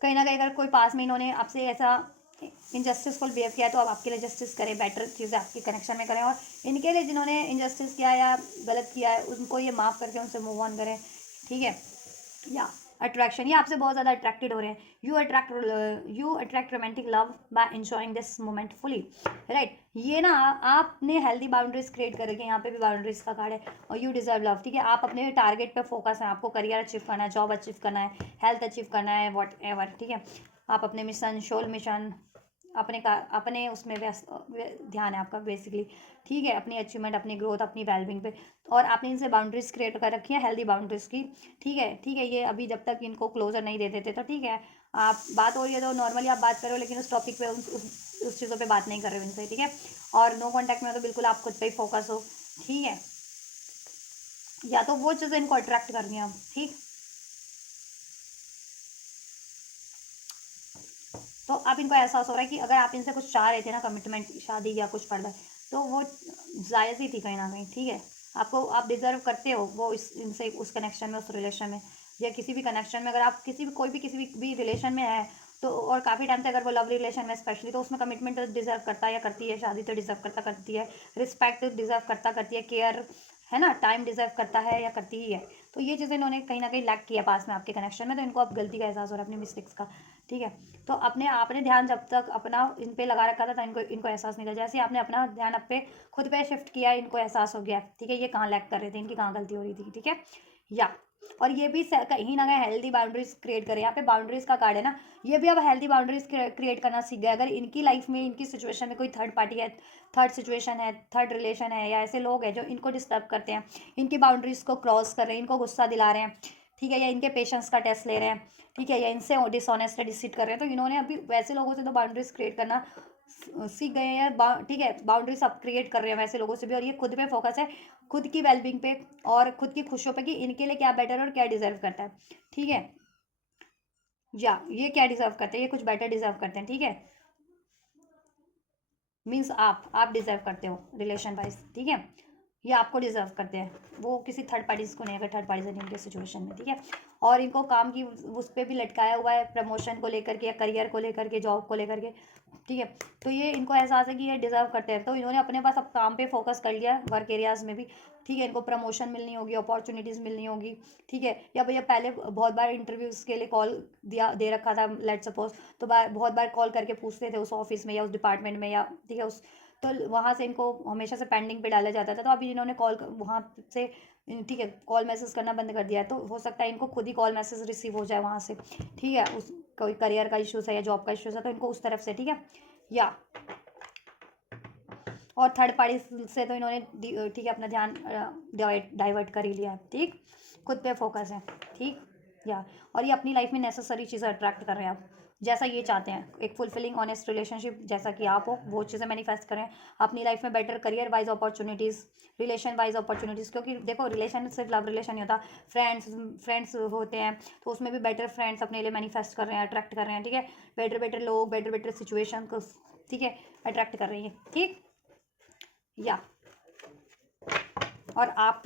कहीं ना कहीं अगर कोई पास में इन्होंने आपसे ऐसा इनजस्टिसफुल बिहेव किया है तो अब आपके लिए जस्टिस करें, बेटर चीज़ें आपके कनेक्शन में करें, और इनके लिए जिन्होंने इनजस्टिस किया या गलत किया है उनको ये माफ़ करके उनसे मूव ऑन करें, ठीक है, या अट्रैक्शन, ये आपसे बहुत ज़्यादा अट्रैक्टेड हो रहे हैं. You attract romantic love by enjoying this moment fully, right. ये ना आपने हेल्दी बाउंड्रीज क्रिएट कर रखी है, यहाँ पे भी बाउंड्रीज का कार्ड है. और यू डिजर्व लव, ठीक है. आप अपने टारगेट पे फोकस है, आपको करियर अचीव करना है, जॉब अचीव करना है, हेल्थ अचीव करना है, वॉट एवर, ठीक है. आप अपने मिशन, सोल मिशन, अपने उसमें ध्यान है आपका बेसिकली, ठीक है. अपनी अचीवमेंट, अपनी ग्रोथ, अपनी वेलबिंग पे. और आपने इनसे बाउंड्रीज क्रिएट कर रखी है, हेल्दी बाउंड्रीज की, ठीक है. ठीक है, ये अभी जब तक इनको क्लोजर नहीं दे देते तो ठीक है. आप बात हो रही है तो नॉर्मली आप बात करो, लेकिन उस टॉपिक पे उस चीज़ों पे बात नहीं कर रहे हो इनसे, ठीक है. और नो कॉन्टैक्ट में हो तो बिल्कुल आप खुद पे ही फोकस हो, ठीक है. या तो वो चीज़ें इनको अट्रैक्ट करनी है, ठीक. तो अब इनको एहसास हो रहा है कि अगर आप इनसे कुछ चाह रहे थे ना, कमिटमेंट, शादी या कुछ फर्दर, तो वो जायज़ ही थी कहीं ना कहीं, ठीक है. आपको, आप डिजर्व करते हो वो इनसे उस कनेक्शन में, उस रिलेशन में, या किसी भी कनेक्शन में. अगर आप किसी भी कोई भी किसी भी रिलेशन में है तो, और काफ़ी टाइम से अगर वो लव रिलेशन में स्पेशली, तो उसमें कमिटमेंट डिजर्व करता है या करती है. शादी तो डिजर्व करती है. रिस्पेक्ट डिजर्व करती है. केयर, है ना, टाइम डिजर्व करता है या करती ही है. तो ये चीज़ें इन्होंने कहीं ना कहीं लैक किया पास में आपके कनेक्शन में, तो इनको अब गलती का एहसास हो रहा है अपनी मिस्टेक्स का, ठीक है. तो अपने आपने ध्यान जब तक अपना इन पे लगा रखा था इनको इनको एहसास नहीं था. जैसे आपने अपना ध्यान अब पे खुद पे शिफ्ट किया, इनको एहसास हो गया, ठीक है, ये कहाँ लैक कर रहे थे, इनकी कहाँ गलती हो रही थी, ठीक है. या और ये भी कहीं ना कहीं हेल्दी बाउंड्रीज क्रिएट करें. यहाँ पे बाउंड्रीज का कार्ड है ना, ये भी अब हेल्दी बाउंड्रीज क्रिएट करना सीख गए. अगर इनकी लाइफ में, इनकी सिचुएशन में कोई थर्ड पार्टी है, थर्ड सिचुएशन है, थर्ड रिलेशन है, या ऐसे लोग हैं जो इनको डिस्टर्ब करते हैं, इनकी बाउंड्रीज को क्रॉस कर रहे हैं, इनको गुस्सा दिला रहे हैं, ठीक है, या इनके पेशेंस का टेस्ट ले रहे हैं, ठीक है, या इनसे डिसऑनेस्ट डिसीट कर रहे हैं, तो इन्होंने अभी वैसे लोगों से तो बाउंड्रीज क्रिएट करना सीख गए हैं, या ठीक है, बाउंड्रीज अब क्रिएट कर रहे हैं वैसे लोगों से भी. और ये खुद पे फोकस है, खुद की वेलबींग पे और खुद की खुशियों पे, कि इनके लिए क्या बेटर और क्या डिजर्व करता है, ठीक है. या ये क्या डिजर्व करते हैं, ये कुछ बेटर डिजर्व करते हैं, ठीक है. मीन्स आप डिजर्व करते हो रिलेशन वाइज, ठीक है. ये आपको डिजर्व करते हैं, वो किसी थर्ड पार्टीज को नहीं, अगर थर्ड पार्टीज है इनके सिचुएशन में, ठीक है. और इनको काम की उस पर भी लटकाया हुआ है, प्रमोशन को लेकर के, या करियर को लेकर के, जॉब को लेकर के, ठीक है. तो ये इनको एहसास है कि ये डिजर्व करते हैं, तो इन्होंने अपने पास अब काम पे फोकस कर लिया वर्क एरियाज में भी, ठीक है. इनको प्रमोशन मिलनी होगी, अपॉर्चुनिटीज़ मिलनी होगी, ठीक है. या भैया पहले बहुत बार इंटरव्यूज़ के लिए कॉल दे रखा था, लेट सपोज, तो बहुत बार कॉल करके पूछते थे उस ऑफिस में या उस डिपार्टमेंट में, या ठीक है, उस, तो वहाँ से इनको हमेशा से पेंडिंग पे डाला जाता था. तो अभी इन्होंने कॉल वहाँ से, ठीक है, कॉल मैसेज करना बंद कर दिया है. तो हो सकता है इनको खुद ही कॉल मैसेज रिसीव हो जाए वहाँ से, ठीक है. उस कोई करियर का इश्यूज़ है या जॉब का इश्यूज़ है, तो इनको उस तरफ से, ठीक है. या और थर्ड पार्टी से तो इन्होंने ठीक है अपना ध्यान डाइवर्ट कर ही लिया है, ठीक. खुद पे फोकस है, ठीक. या और ये अपनी लाइफ में नेसेसरी चीज़ें अट्रैक्ट कर रहे हैं आप, जैसा ये चाहते हैं, एक फुलफिलिंग ऑनेस्ट रिलेशनशिप जैसा कि आप हो, वो चीज़ें मैनिफेस्ट करें अपनी लाइफ में. Better career wise opportunities, relation wise opportunities, क्योंकि देखो रिलेशन सिर्फ लव रिलेशन नहीं होता, फ्रेंड्स होते हैं, तो उसमें भी बेटर फ्रेंड्स अपने लिए मैनिफेस्ट कर रहे हैं, अट्रैक्ट कर रहे हैं, ठीक है. बेटर लोग, बेटर सिचुएशन को, ठीक है, अट्रैक्ट कर रही है, ठीक. या और आप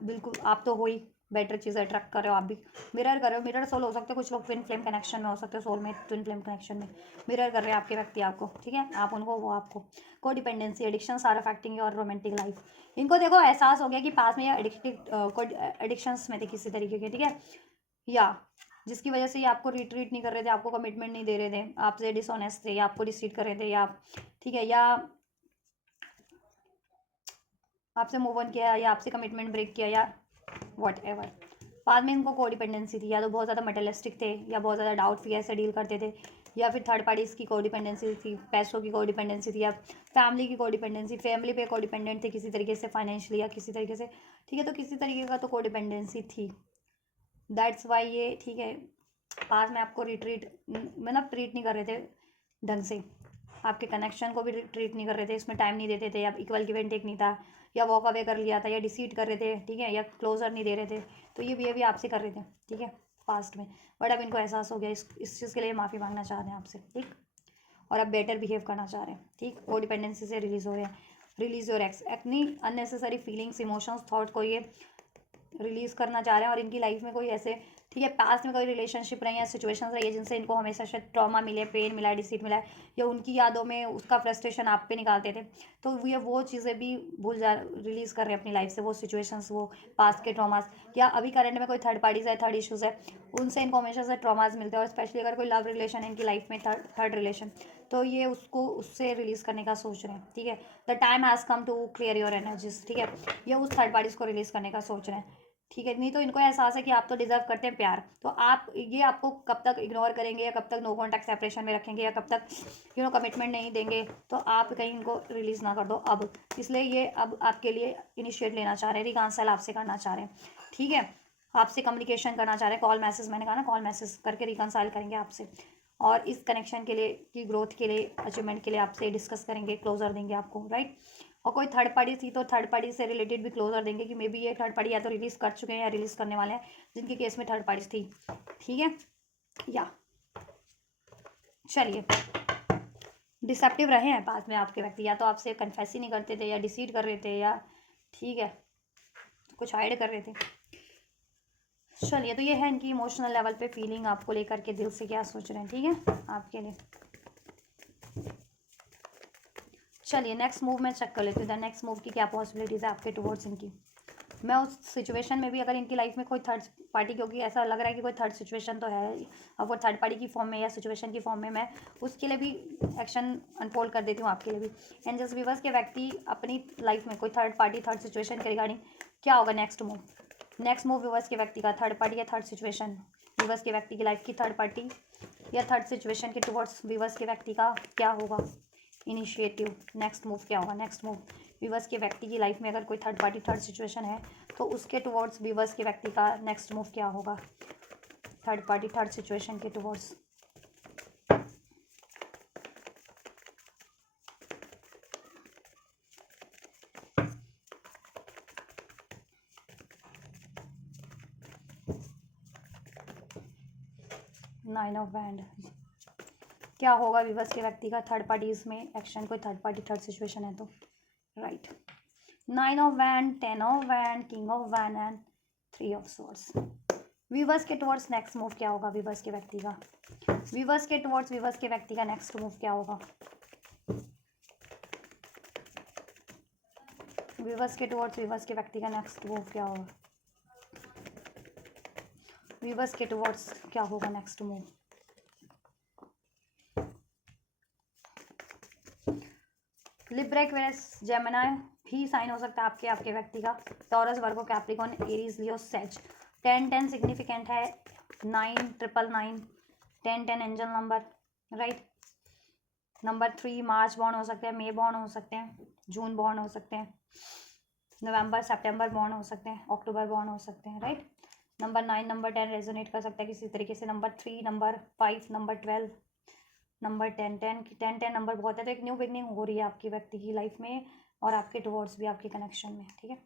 बिल्कुल, आप तो हो ही बेटर चीज़ अट्रैक्ट कर रहे हो. आप भी मिरर कर रहे हो, मिरर सोल हो सकते हो कुछ लोग, ट्विन फ्लेम कनेक्शन में हो सकते हो, सोल में ट्विन फ्लेम कनेक्शन में मिरर कर रहे हैं आपके व्यक्ति आपको, ठीक है. आप उनको, वो आपको. को dependency, addiction are affecting your romantic life. इनको देखो एहसास हो गया कि पास में ये एडिक्शंस में थे किसी तरीके के, ठीक है. या जिसकी वजह से ये आपको रिट्रीट नहीं कर रहे थे, आपको कमिटमेंट नहीं दे रहे थे, आपसे डिसऑनेस्ट थे, या आपको डिसीट कर रहे थे, या ठीक है, या आपसे मूव ऑन किया, या आपसे कमिटमेंट ब्रेक किया, या वॉट एवर. बाद में इनको कोडिपेंडेंसी थी, या तो बहुत ज़्यादा मटेरियलिस्टिक थे, या बहुत ज़्यादा डाउट फियर से डील करते थे, या फिर थर्ड पार्टीज़ की कोडिपेंडेंसी थी, पैसों की कोडिपेंडेंसी थी, या फैमिली की कोडिपेंडेंसी, फैमिली पे कोडिपेंडेंट थे किसी तरीके से, फाइनेंशियली या किसी तरीके से, ठीक है. तो किसी तरीके का तो कोडिपेंडेंसी थी. दैट्स वाई ये, ठीक है, पास में आपको रिट्रीट, मतलब ट्रीट नहीं कर रहे थे ढंग से, आपके कनेक्शन को भी ट्रीट नहीं कर रहे थे, इसमें टाइम नहीं देते थे, या इक्वल गिव एंड टेक नहीं था, या वॉक अवे कर लिया था, या डिसीट कर रहे थे, ठीक है, या क्लोजर नहीं दे रहे थे. तो ये भी आपसे कर रहे थे, ठीक है, पास्ट में. बट अब इनको एहसास हो गया, इस चीज़ के लिए माफ़ी मांगना चाह रहे हैं आपसे, ठीक. और अब बेटर बिहेव करना चाह रहे हैं, ठीक. को डिपेंडेंसी से रिलीज हो रहे हैं. रिलीज योर एक्स, अपनी अननेसेसरी फीलिंग्स, इमोशंस, थॉट को ये रिलीज़ करना चाह रहे हैं. और इनकी लाइफ में कोई ऐसे, ठीक है। पास्ट में कोई रिलेशनशिप रही है, सिचुएशंस रही है जिनसे इनको हमेशा शायद ट्रॉमा मिले, पेन मिला है, डिसीट मिला है, या उनकी यादों में उसका फ्रस्ट्रेशन आप पे निकालते थे, तो ये वो चीज़ें भी रिलीज़ कर रहे हैं अपनी लाइफ से, वो सिचुएशंस, वो पास्ट के ट्रॉमास। या अभी करंट में कोई थर्ड पार्टीज है, थर्ड इशूज़ है, उनसे इनको हमेशा से ट्रॉमास मिलते हैं, और स्पेशली अगर कोई लव रिलेशन है इनकी लाइफ में, थर्ड रिलेशन, तो ये उसको उससे रिलीज़ करने का सोच रहे हैं। ठीक है, the time has come to clear your energies. ठीक है, ये उस थर्ड पार्टीज को रिलीज़ करने का सोच रहे हैं। ठीक है, नहीं तो इनको एहसास है कि आप तो डिजर्व करते हैं प्यार, तो आप ये आपको कब तक इग्नोर करेंगे, या कब तक नो कॉन्टैक्ट सेपरेशन में रखेंगे, या कब तक कमिटमेंट नहीं देंगे, तो आप कहीं इनको रिलीज़ ना कर दो अब। इसलिए ये अब आपके लिए इनिशिएट लेना चाह रहे हैं, रिकॉन्सिल आपसे करना चाह रहे हैं। ठीक है, आपसे कम्युनिकेशन करना चाह रहे हैं, कॉल मैसेज, मैंने कहा ना कॉल मैसेज करके रिकॉन्साइल करेंगे आपसे, और इस कनेक्शन के लिए, की ग्रोथ के लिए, अचीवमेंट के लिए आपसे डिस्कस करेंगे, क्लोजर देंगे आपको, राइट। और कोई थर्ड पार्टी थी तो थर्ड पार्टी से रिलेटेड भी क्लोजर देंगे कि मे बी ये थर्ड पार्टी या तो रिलीज़ कर चुके हैं या रिलीज़ करने वाले हैं, जिनके केस में थर्ड पार्टी थी। ठीक है, या चलिए, डिसेप्टिव रहे हैं पास में आपके व्यक्ति, या तो आपसे कन्फेस ही नहीं करते थे, या डिसीड कर रहे थे, या ठीक है कुछ हाइड कर रहे थे। चलिए, तो ये है इनकी इमोशनल लेवल पे फीलिंग आपको लेकर के, दिल से क्या सोच रहे हैं। ठीक है, आपके लिए। चलिए, नेक्स्ट मूव में चेक कर लेती हूँ, नेक्स्ट मूव की क्या पॉसिबिलिटीज़ है आपके टुवर्ड्स इनकी। मैं उस सिचुएशन में भी, अगर इनकी लाइफ में कोई थर्ड पार्टी, क्योंकि ऐसा लग रहा है कि कोई थर्ड सिचुएशन तो है, अब वो थर्ड पार्टी की फॉर्म में या सिचुएशन की फॉर्म में, मैं उसके लिए भी एक्शन अनफोल्ड कर देती हूँ आपके लिए भी। एंड जस्ट व्यूअर्स के व्यक्ति अपनी लाइफ में कोई थर्ड पार्टी, थर्ड सिचुएशन के रिगार्डिंग क्या होगा next move. Next move viewers के व्यक्ति का थर्ड पार्टी या थर्ड सिचुएशन, व्यूअर्स के व्यक्ति की लाइफ की थर्ड पार्टी या थर्ड सिचुएशन के टुवर्ड्स व्यूअर्स के व्यक्ति का क्या होगा इनिशिएटिव। नेक्स्ट मूव क्या होगा, नेक्स्ट मूव व्यूअर्स के व्यक्ति की लाइफ में अगर कोई थर्ड पार्टी, थर्ड सिचुएशन है, तो उसके टुवर्ड्स व्यूअर्स के व्यक्ति का नेक्स्ट मूव क्या होगा थर्ड पार्टी, थर्ड सिचुएशन के टुवर्ड्स। नाइन ऑफ वैंड, क्या होगा व्यूअर्स के व्यक्ति का थर्ड पार्टीज में एक्शन, कोई थर्ड पार्टी, थर्ड सिचुएशन है तो, right. Nine of wand, ten of wand, king of wand and three of swords. Viewers के टुवर्ड्स नेक्स्ट मूव क्या होगा व्यूअर्स के व्यक्ति का, व्यूअर्स के टुवर्ड्स व्यूअर्स के व्यक्ति का नेक्स्ट मूव क्या होगा, व्यूअर्स के टुवर्ड्स व्यूअर्स के व्यक्ति का नेक्स्ट मूव क्या होगा, व्यूअर्स के टुवर्ड्स क्या होगा next move. Libra, Aquarius, Gemini भी साइन हो सकता है आपके, आपके व्यक्ति का, टॉरस, वर्गो, कैप्रिकॉर्न, एरीज, लियो, सेज। 10-10 सिग्निफिकेंट है, 9-9-9, 10-10 एंजल नंबर, राइट। नंबर 3 मार्च बॉर्न हो सकते हैं, मई बॉर्न हो सकते हैं, जून बॉर्न हो सकते हैं, नवंबर सितंबर बॉर्न हो सकते हैं, अक्टूबर बॉर्न हो सकते हैं, राइट। नंबर 9, नंबर 10 रेजोनेट कर सकता है किसी तरीके से, number 3, number 5, number 12, number 10 number बहुत है, तो एक न्यू बिगनिंग हो रही है आपकी व्यक्ति की लाइफ में, और आपके टुवर्ड्स भी, आपके कनेक्शन में। ठीक है,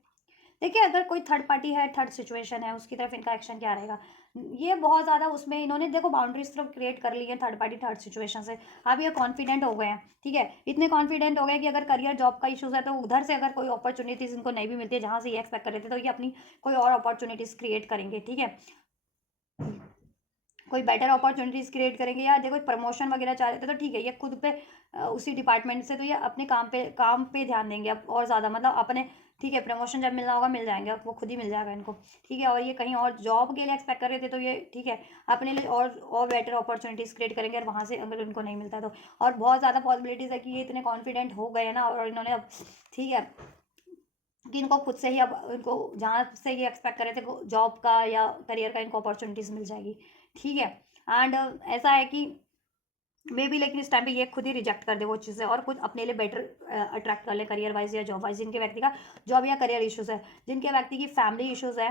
देखिए अगर कोई थर्ड पार्टी है, थर्ड सिचुएशन है, उसकी तरफ इनका एक्शन क्या रहेगा, ये बहुत ज़्यादा उसमें इन्होंने देखो बाउंड्रीज तरफ क्रिएट कर ली है थर्ड पार्टी, थर्ड सिचुएशन से। अब ये कॉन्फिडेंट हो गए हैं, ठीक है, इतने कॉन्फिडेंट हो गए कि अगर करियर जॉब का इशूज़ है, तो उधर से अगर कोई अपॉर्चुनिटीज़ इनको नहीं भी मिलती है जहाँ से ये एक्सपेक्ट कर रहे थे, तो ये अपनी कोई और अपॉर्चुनिटीज़ क्रिएट करेंगे। ठीक है, कोई बेटर अपॉर्चुनिटीज़ क्रिएट करेंगे, या देखो प्रमोशन वगैरह चाह रहे थे तो ठीक है, ये खुद पे उसी डिपार्टमेंट से, तो ये अपने काम पे ध्यान देंगे अब और ज़्यादा, मतलब अपने, ठीक है, प्रमोशन जब मिलना होगा मिल जाएंगे, वो खुद ही मिल जाएगा इनको। ठीक है, और ये कहीं और जॉब के लिए एक्सपेक्ट कर रहे थे, तो ये ठीक है अपने लिए और बेटर अपॉर्चुनिटीज़ क्रिएट करेंगे, और वहाँ से अगर उनको नहीं मिलता तो, और बहुत ज़्यादा पॉसिबिलिटीज़ है कि ये इतने कॉन्फिडेंट हो गए हैं ना, और इन्होंने अब, ठीक है, कि इनको खुद से ही अब इनको जहाँ से ये एक्सपेक्ट कर रहे थे जॉब का या करियर का, इनको अपॉर्चुनिटीज़ मिल जाएगी। ठीक है, एंड ऐसा है कि मे बी, लेकिन इस टाइम पे ये खुद ही रिजेक्ट कर दे वो चीज़ें, और कुछ अपने लिए बेटर अट्रैक्ट कर ले करियर वाइज या जॉब वाइज। जिनके व्यक्ति का जॉब या करियर इश्यूज़ है, जिनके व्यक्ति की फैमिली इश्यूज़ है,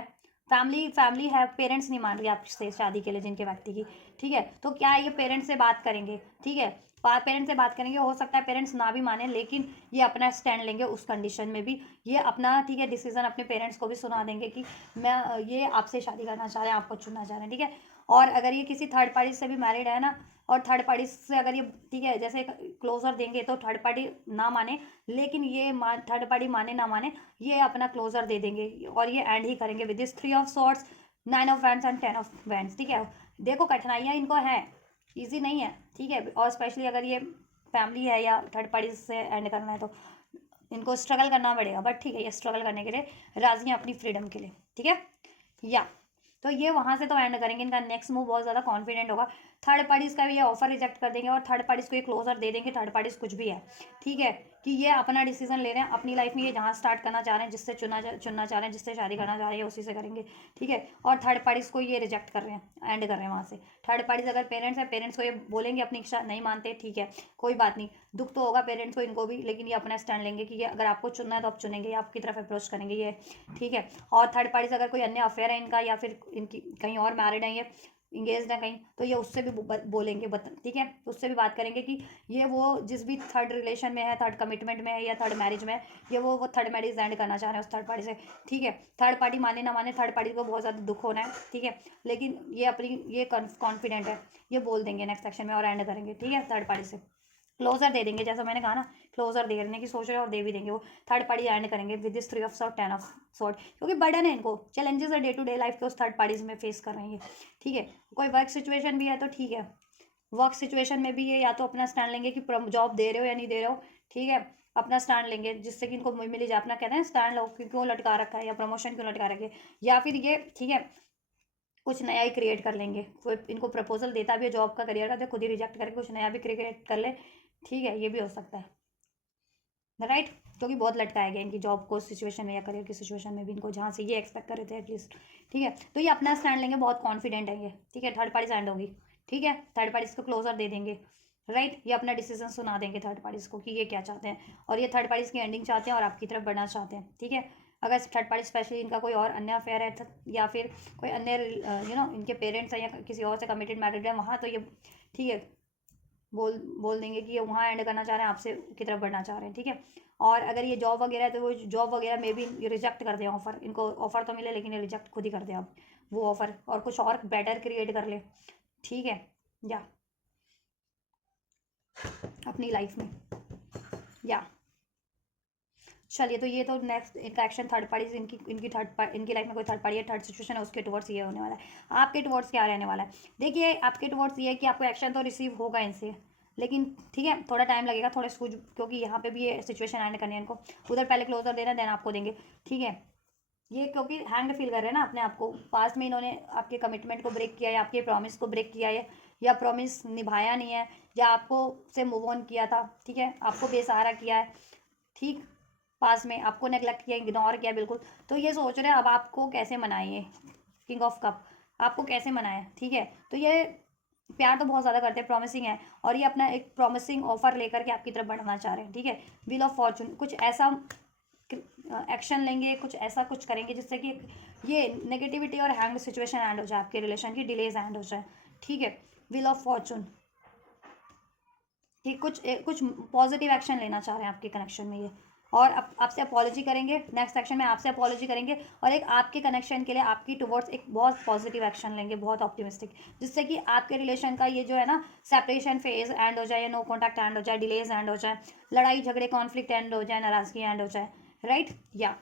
फैमिली है, पेरेंट्स नहीं मान रही आपसे शादी के लिए जिनके व्यक्ति की, ठीक है, तो क्या है, ये पेरेंट्स से बात करेंगे। ठीक है, पेरेंट्स से बात करेंगे, हो सकता है पेरेंट्स ना भी माने, लेकिन ये अपना स्टैंड लेंगे उस कंडीशन में भी, ये अपना, ठीक है, डिसीजन अपने पेरेंट्स को भी सुना देंगे कि मैं ये आपसे शादी करना चाह रहे हैं, आपको चुनना चाह रहे हैं। ठीक है, और अगर ये किसी थर्ड पार्टी से भी मैरिड है ना, और थर्ड पार्टी से अगर ये, ठीक है, जैसे क्लोजर देंगे तो थर्ड पार्टी ना माने, लेकिन ये थर्ड पार्टी माने ना माने, ये अपना क्लोजर दे देंगे और ये एंड ही करेंगे with this 3 of swords. 9 of wands and 10 of wands, ठीक है। देखो कठिनाइयाँ इनको हैं, ईजी नहीं है, ठीक है। और स्पेशली अगर ये फैमिली है या थर्ड पार्टी से एंड करना है तो इनको स्ट्रगल करना पड़ेगा, बट ठीक है, ये स्ट्रगल करने के लिए राजी हैं अपनी फ्रीडम के लिए, ठीक है। या तो ये वहाँ से तो एंड करेंगे, इनका नेक्स्ट मूव बहुत ज़्यादा कॉन्फिडेंट होगा। थर्ड पार्टीज का भी ये ऑफर रिजेक्ट कर देंगे और थर्ड पार्टीज को ये क्लोजर दे देंगे, थर्ड पार्टीज कुछ भी है, ठीक है, कि ये अपना डिसीजन ले रहे हैं अपनी लाइफ में, ये जहाँ स्टार्ट करना चाह रहे हैं, जिससे चुनना चाह रहे हैं, जिससे शादी करना चाह रहे हैं उसी से करेंगे, ठीक है। और थर्ड पार्टीज को ये रिजेक्ट कर रहे हैं, एंड कर रहे हैं वहाँ से। थर्ड पार्टीज अगर पेरेंट्स हैं, पेरेंट्स को ये बोलेंगे अपनी इच्छा नहीं मानते, ठीक है, कोई बात नहीं, दुख तो होगा पेरेंट्स को, इनको भी, लेकिन ये अपना स्टैंड लेंगे कि ये अगर आपको चुनना है तो आप चुनेंगे, आपकी तरफ अप्रोच करेंगे ये, ठीक है। और थर्ड पार्टीज अगर कोई अन्य अफेयर है इनका या फिर इनकी कहीं और मैरिड है, ये इंगेज है कहीं, तो ये उससे भी बोलेंगे, ठीक है, उससे भी बात करेंगे कि ये वो जिस भी थर्ड रिलेशन में है, थर्ड कमिटमेंट में है या थर्ड मैरिज में है, ये वो थर्ड मैरिज एंड करना चाह रहे हैं उस थर्ड पार्टी से, ठीक है। थर्ड पार्टी माने ना माने, थर्ड पार्टी को बहुत ज़्यादा दुख होना है, ठीक है, लेकिन ये अपनी ये कॉन्फिडेंट है, ये बोल देंगे नेक्स्ट सेक्शन में और एंड करेंगे, ठीक है, थर्ड पार्टी से क्लोजर दे देंगे, जैसा मैंने कहा ना, क्लोजर देने की सोच रहे हैं और दे भी देंगे वो। थर्ड पार्टी एंड करेंगे with this 3 of sort 10 of sort, क्योंकि बर्डन है इनको, चैलेंजेस है डे टू डे लाइफ के उस थर्ड पार्टीज में फेस कर रही है, ठीक है। कोई वर्क सिचुएशन भी है तो ठीक है, वर्क सिचुएशन में भी ये या तो अपना स्टैंड लेंगे कि जॉब दे रहे हो या नहीं दे रहे हो, ठीक है, अपना स्टैंड लेंगे जिससे कि इनको मिल जाए, अपना कहते हैं स्टैंड लो, क्यों लटका रखा है या प्रमोशन क्यों लटका रखे, या फिर ये, ठीक है, कुछ नया ही क्रिएट कर लेंगे। कोई इनको प्रपोजल देता भी है जॉब का, करियर का, तो खुद ही रिजेक्ट करके कुछ नया भी क्रिएट कर ले, ठीक है, ये भी हो सकता है, राइट। क्योंकि बहुत लटकाया गया इनकी जॉब को सिचुएशन में या करियर की सिचुएशन में भी, इनको जहाँ से ये एक्सपेक्ट कर रहे थे एटलीस्ट, ठीक है। तो ये अपना स्टैंड लेंगे, बहुत कॉन्फिडेंट है ये, ठीक है। थर्ड पार्टी स्टैंड होगी, ठीक है, थर्ड पार्टीज को क्लोजर दे देंगे, राइट। ये अपना डिसीजन सुना देंगे थर्ड पार्टीज को कि ये क्या चाहते हैं, और ये थर्ड पार्टीज की एंडिंग चाहते हैं और आपकी तरफ बढ़ना चाहते हैं, ठीक है। अगर थर्ड पार्टी स्पेशली इनका कोई और अन्य अफेयर है या फिर कोई अन्य इनके पेरेंट्स हैं या किसी और से कमिटेड मैरिड है वहाँ, तो ये, ठीक है, बोल देंगे कि ये वहाँ एंड करना चाह रहे हैं, आपसे की तरफ बढ़ना चाह रहे हैं, ठीक है। और अगर ये जॉब वगैरह है तो वो जॉब वगैरह में भी ये रिजेक्ट कर दें ऑफर, इनको ऑफर तो मिले लेकिन ये रिजेक्ट खुद ही कर दें अब वो ऑफर, और कुछ और बेटर क्रिएट कर ले, ठीक है, या अपनी लाइफ में, या चलिए। तो ये तो नेक्स्ट इनका एक्शन थर्ड पार्टी, इनकी लाइफ में कोई थर्ड पार्टी है, थर्ड सिचुएशन है, उसके टुवर्ड्स ये होने वाला है। आपके टुवर्ड्स क्या रहने वाला है, देखिए आपके टुवर्ड्स ये है कि आपको एक्शन तो रिसीव होगा इनसे, लेकिन ठीक है थोड़ा टाइम लगेगा, थोड़ा सूझ, क्योंकि यहाँ पे भी ये सिचुएशन एंड करनी है इनको, उधर पहले क्लोजर देना, देन आपको देंगे, ठीक है। ये क्योंकि हैंग्ड फील कर रहे हैं ना अपने आप को, पास्ट में इन्होंने आपके कमिटमेंट को ब्रेक किया है, आपके प्रॉमिस को ब्रेक किया है, या प्रॉमिस निभाया नहीं है, या आपको से मूव ऑन किया था, ठीक है, आपको बेसहारा किया है, ठीक, पास में आपको नेगलेक्ट किया, इग्नोर किया बिल्कुल। तो ये सोच रहे हैं अब आपको कैसे मनाइए, किंग ऑफ कप आपको कैसे मनाए, ठीक है। तो ये प्यार तो बहुत ज़्यादा करते हैं, प्रॉमिसिंग है, और ये अपना एक प्रॉमिसिंग ऑफर लेकर के आपकी तरफ बढ़ना चाह रहे हैं, ठीक है। व्हील ऑफ फॉर्चून, कुछ ऐसा एक्शन लेंगे, कुछ ऐसा कुछ करेंगे जिससे कि ये नेगेटिविटी और हैंग सिचुएशन एंड हो जाए, आपके रिलेशन की डिलेज एंड हो जाए, ठीक है। व्हील ऑफ फॉर्चून, ठीक, कुछ पॉजिटिव एक्शन लेना चाह रहे हैं आपके कनेक्शन में ये, और आपसे अपॉलॉजी करेंगे, नेक्स्ट सेक्शन में आपसे अपॉलॉजी करेंगे, और एक आपके कनेक्शन के लिए आपकी टुवर्ड्स एक बहुत पॉजिटिव एक्शन लेंगे, बहुत ऑप्टिमिस्टिक, जिससे कि आपके रिलेशन का ये जो है ना सेपरेशन फेज एंड हो जाए, या नो कॉन्टैक्ट एंड हो जाए, डिलेज एंड हो जाए, लड़ाई झगड़े कॉन्फ्लिक्ट एंड हो जाए, नाराजगी एंड हो जाए, राइट, या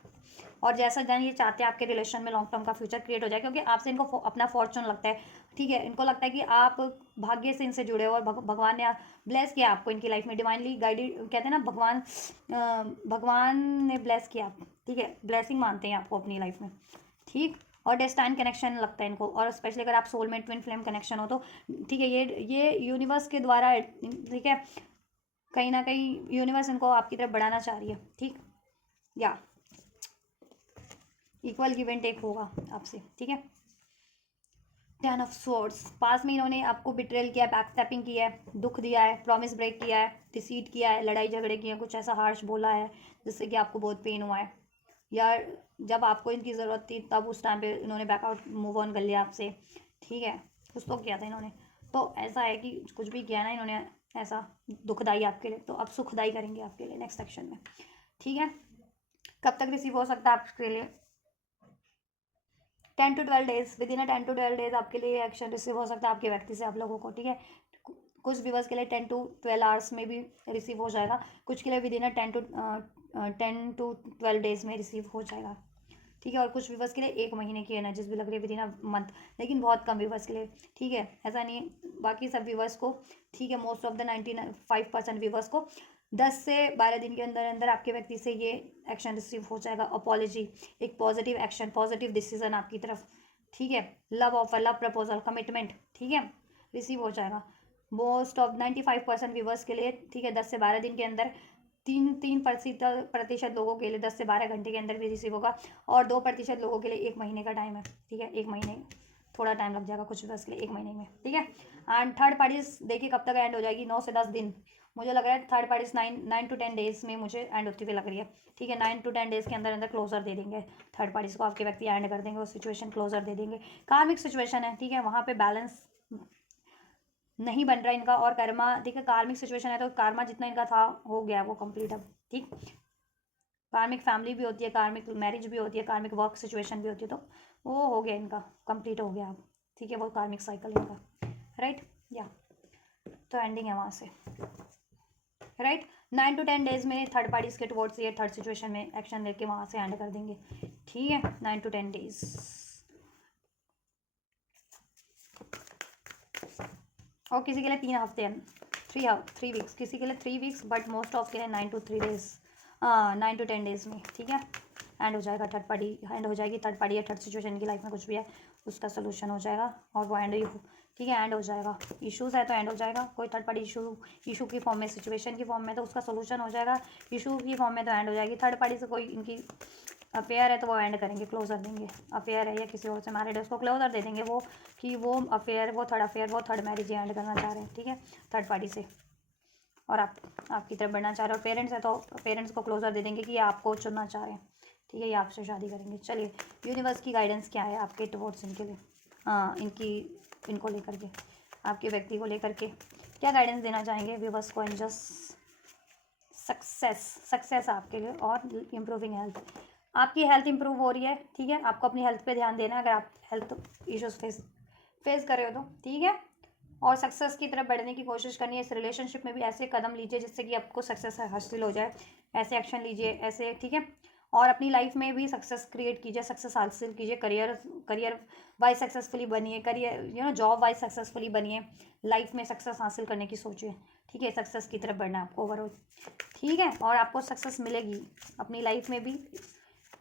और जैसा जन ये चाहते हैं आपके रिलेशन में लॉन्ग टर्म का फ्यूचर क्रिएट हो जाए, क्योंकि आपसे इनको अपना फॉर्चून लगता है, ठीक है। इनको लगता है कि आप भाग्य से इनसे जुड़े हो, और भगवान ने ब्लेस किया आपको इनकी लाइफ में, डिवाइनली गाइडेड, कहते हैं ना भगवान ने ब्लेस किया, ठीक है, ब्लेसिंग मानते हैं आपको अपनी लाइफ में, ठीक। और डेस्टाइन कनेक्शन लगता है इनको, और स्पेशली अगर आप सोलमेट ट्विन फ्लेम कनेक्शन हो तो, ठीक है, ये यूनिवर्स के द्वारा, ठीक है, कहीं ना कहीं यूनिवर्स इनको आपकी तरफ बढ़ाना चाह रही है, ठीक, या इक्वल गिव एंड टेक होगा आपसे, ठीक है। 10 ऑफ स्वॉर्ड्स, पास में इन्होंने आपको बिट्रेल किया है, बैक स्टेपिंग किया है, दुख दिया है, प्रॉमिस ब्रेक किया है, डिसीट किया है, लड़ाई झगड़े किए हैं, कुछ ऐसा हार्श बोला है जिससे कि आपको बहुत पेन हुआ है, या जब आपको इनकी ज़रूरत थी तब उस टाइम पे इन्होंने बैकआउट मूव ऑन कर लिया आपसे, ठीक है, कुछ तो किया था इन्होंने। तो ऐसा है कि कुछ भी किया ना इन्होंने ऐसा दुखदाई आपके लिए, तो अब सुखदाई करेंगे आपके लिए नेक्स्ट सेक्शन में, ठीक है। कब तक रिसीव हो सकता है आपके लिए, 10 to 12 days, with in 10 to 12 days आपके लिए एक्शन रिसीव हो सकता है आपके व्यक्ति से, आप लोगों को, ठीक है। कुछ व्यूवर्स के लिए 10 to 12 आवर्स में भी रिसीव हो जाएगा, कुछ के लिए विद इन 10 to 12 डेज में रिसीव हो जाएगा, ठीक है। और कुछ व्यूवर्स के लिए 1 महीने की एनर्जीज भी लग रही है, विद इन अ मंथ, लेकिन बहुत कम व्यूवर्स के लिए, ठीक है। ऐसा नहीं है, बाकी सब व्यूवर्स को, ठीक है, मोस्ट ऑफ द 95% व्यूवर्स को 10 से 12 दिन के अंदर अंदर आपके व्यक्ति से ये एक्शन रिसीव हो जाएगा, अपॉलॉजी, एक पॉजिटिव एक्शन, पॉजिटिव डिसीजन आपकी तरफ, ठीक है। Love offer, love proposal, commitment, ठीक है, रिसीव हो जाएगा मोस्ट ऑफ 95% व्यूवर्स के लिए, ठीक है। 10 से 12 दिन के अंदर 3% लोगों के लिए 10 से 12 घंटे के अंदर भी रिसीव होगा, और 2% लोगों के लिए 1 महीने का टाइम है, ठीक है। 1 महीने, थोड़ा टाइम लग जाएगा कुछ व्यूवर्स के लिए 1 महीने में, ठीक है। एंड थर्ड पार्टीज देखिए कब तक एंड हो जाएगी, 9 से 10 दिन, मुझे लग रहा है थर्ड पार्टीज 9 to 10 डेज में मुझे एंड होती हुई लग रही है, ठीक है। 9 to 10 डेज के अंदर अंदर क्लोजर दे देंगे थर्ड पार्टीज को, आपके व्यक्ति एंड कर देंगे, वो सिचुएशन क्लोजर दे देंगे। कार्मिक सिचुएशन है, ठीक है, वहाँ पे बैलेंस नहीं बन रहा इनका, और कर्मा, ठीक है, कार्मिक सिचुएशन है तो कार्मा जितना इनका था हो गया वो कंप्लीट अब, ठीक। कार्मिक फैमिली भी होती है, कार्मिक मैरिज भी होती है, कार्मिक वर्क सिचुएशन भी होती है, तो वो हो गया इनका, कंप्लीट हो गया अब, ठीक है, वो कार्मिक साइकिल इनका, राइट, या तो एंडिंग है वहाँ से, राइट। 9 to 10 डेज में थर्ड पार्टीज के टुवर्ड्स ये थर्ड सिचुएशन में एक्शन लेके वहाँ से एंड कर देंगे, ठीक है। 9 to 10 डेज, और किसी के लिए 3 हफ्ते हैं, 3 वीक्स, किसी के लिए 3 वीक्स, बट मोस्ट ऑफ के लिए 9 to 3 डेज, 9 to 10 डेज में, ठीक है, एंड हो जाएगा थर्ड पार्टी, एंड हो जाएगी थर्ड पार्टी या थर्ड सिचुएशन की लाइफ में कुछ भी है उसका सोल्यूशन हो जाएगा, और वो एंड, ठीक है, एंड हो जाएगा। इश्यूज है तो एंड हो जाएगा, कोई थर्ड पार्टी इशू की फॉर्म में, सिचुएशन की फॉर्म में तो उसका सोल्यूशन हो जाएगा, इशू की फॉर्म में तो एंड हो जाएगी। थर्ड पार्टी से कोई इनकी अफेयर है तो वो एंड करेंगे, क्लोजर देंगे, अफेयर है या किसी और से मैरिड है उसको क्लोजर दे देंगे, वो कि वो अफेयर, वो थर्ड मैरिज एंड करना चाह रहे हैं, ठीक है, थर्ड पार्टी से, और आप आपकी तरफ बढ़ना चाह रहे हो। पेरेंट्स है तो पेरेंट्स को क्लोजर दे देंगे कि ये आपको चुनना चाह रहे हैं, ठीक है, ये आपसे शादी करेंगे। चलिए यूनिवर्स की गाइडेंस क्या है आपके टुवर्ड्स इनके लिए, हाँ, इनको लेकर के, आपके व्यक्ति को लेकर के क्या गाइडेंस देना चाहेंगे व्यूवर्स को, एंजल्स। सक्सेस आपके लिए, और इम्प्रूविंग हेल्थ, आपकी हेल्थ इंप्रूव हो रही है, ठीक है, आपको अपनी हेल्थ पे ध्यान देना है अगर आप हेल्थ इश्यूज फेस कर रहे हो तो, ठीक है, और सक्सेस की तरफ बढ़ने की कोशिश करनी है। इस रिलेशनशिप में भी ऐसे कदम लीजिए जिससे कि आपको सक्सेस हासिल हो जाए, ऐसे एक्शन लीजिए ऐसे, ठीक है, और अपनी लाइफ में भी सक्सेस क्रिएट कीजिए, सक्सेस हासिल कीजिए, करियर वाइज सक्सेसफुली बनिए, करियर जॉब वाइज सक्सेसफुली बनिए, लाइफ में सक्सेस हासिल करने की सोचिए, ठीक है, सक्सेस की तरफ बढ़ना है आपको ओवरऑल, ठीक है, और आपको सक्सेस मिलेगी अपनी लाइफ में भी,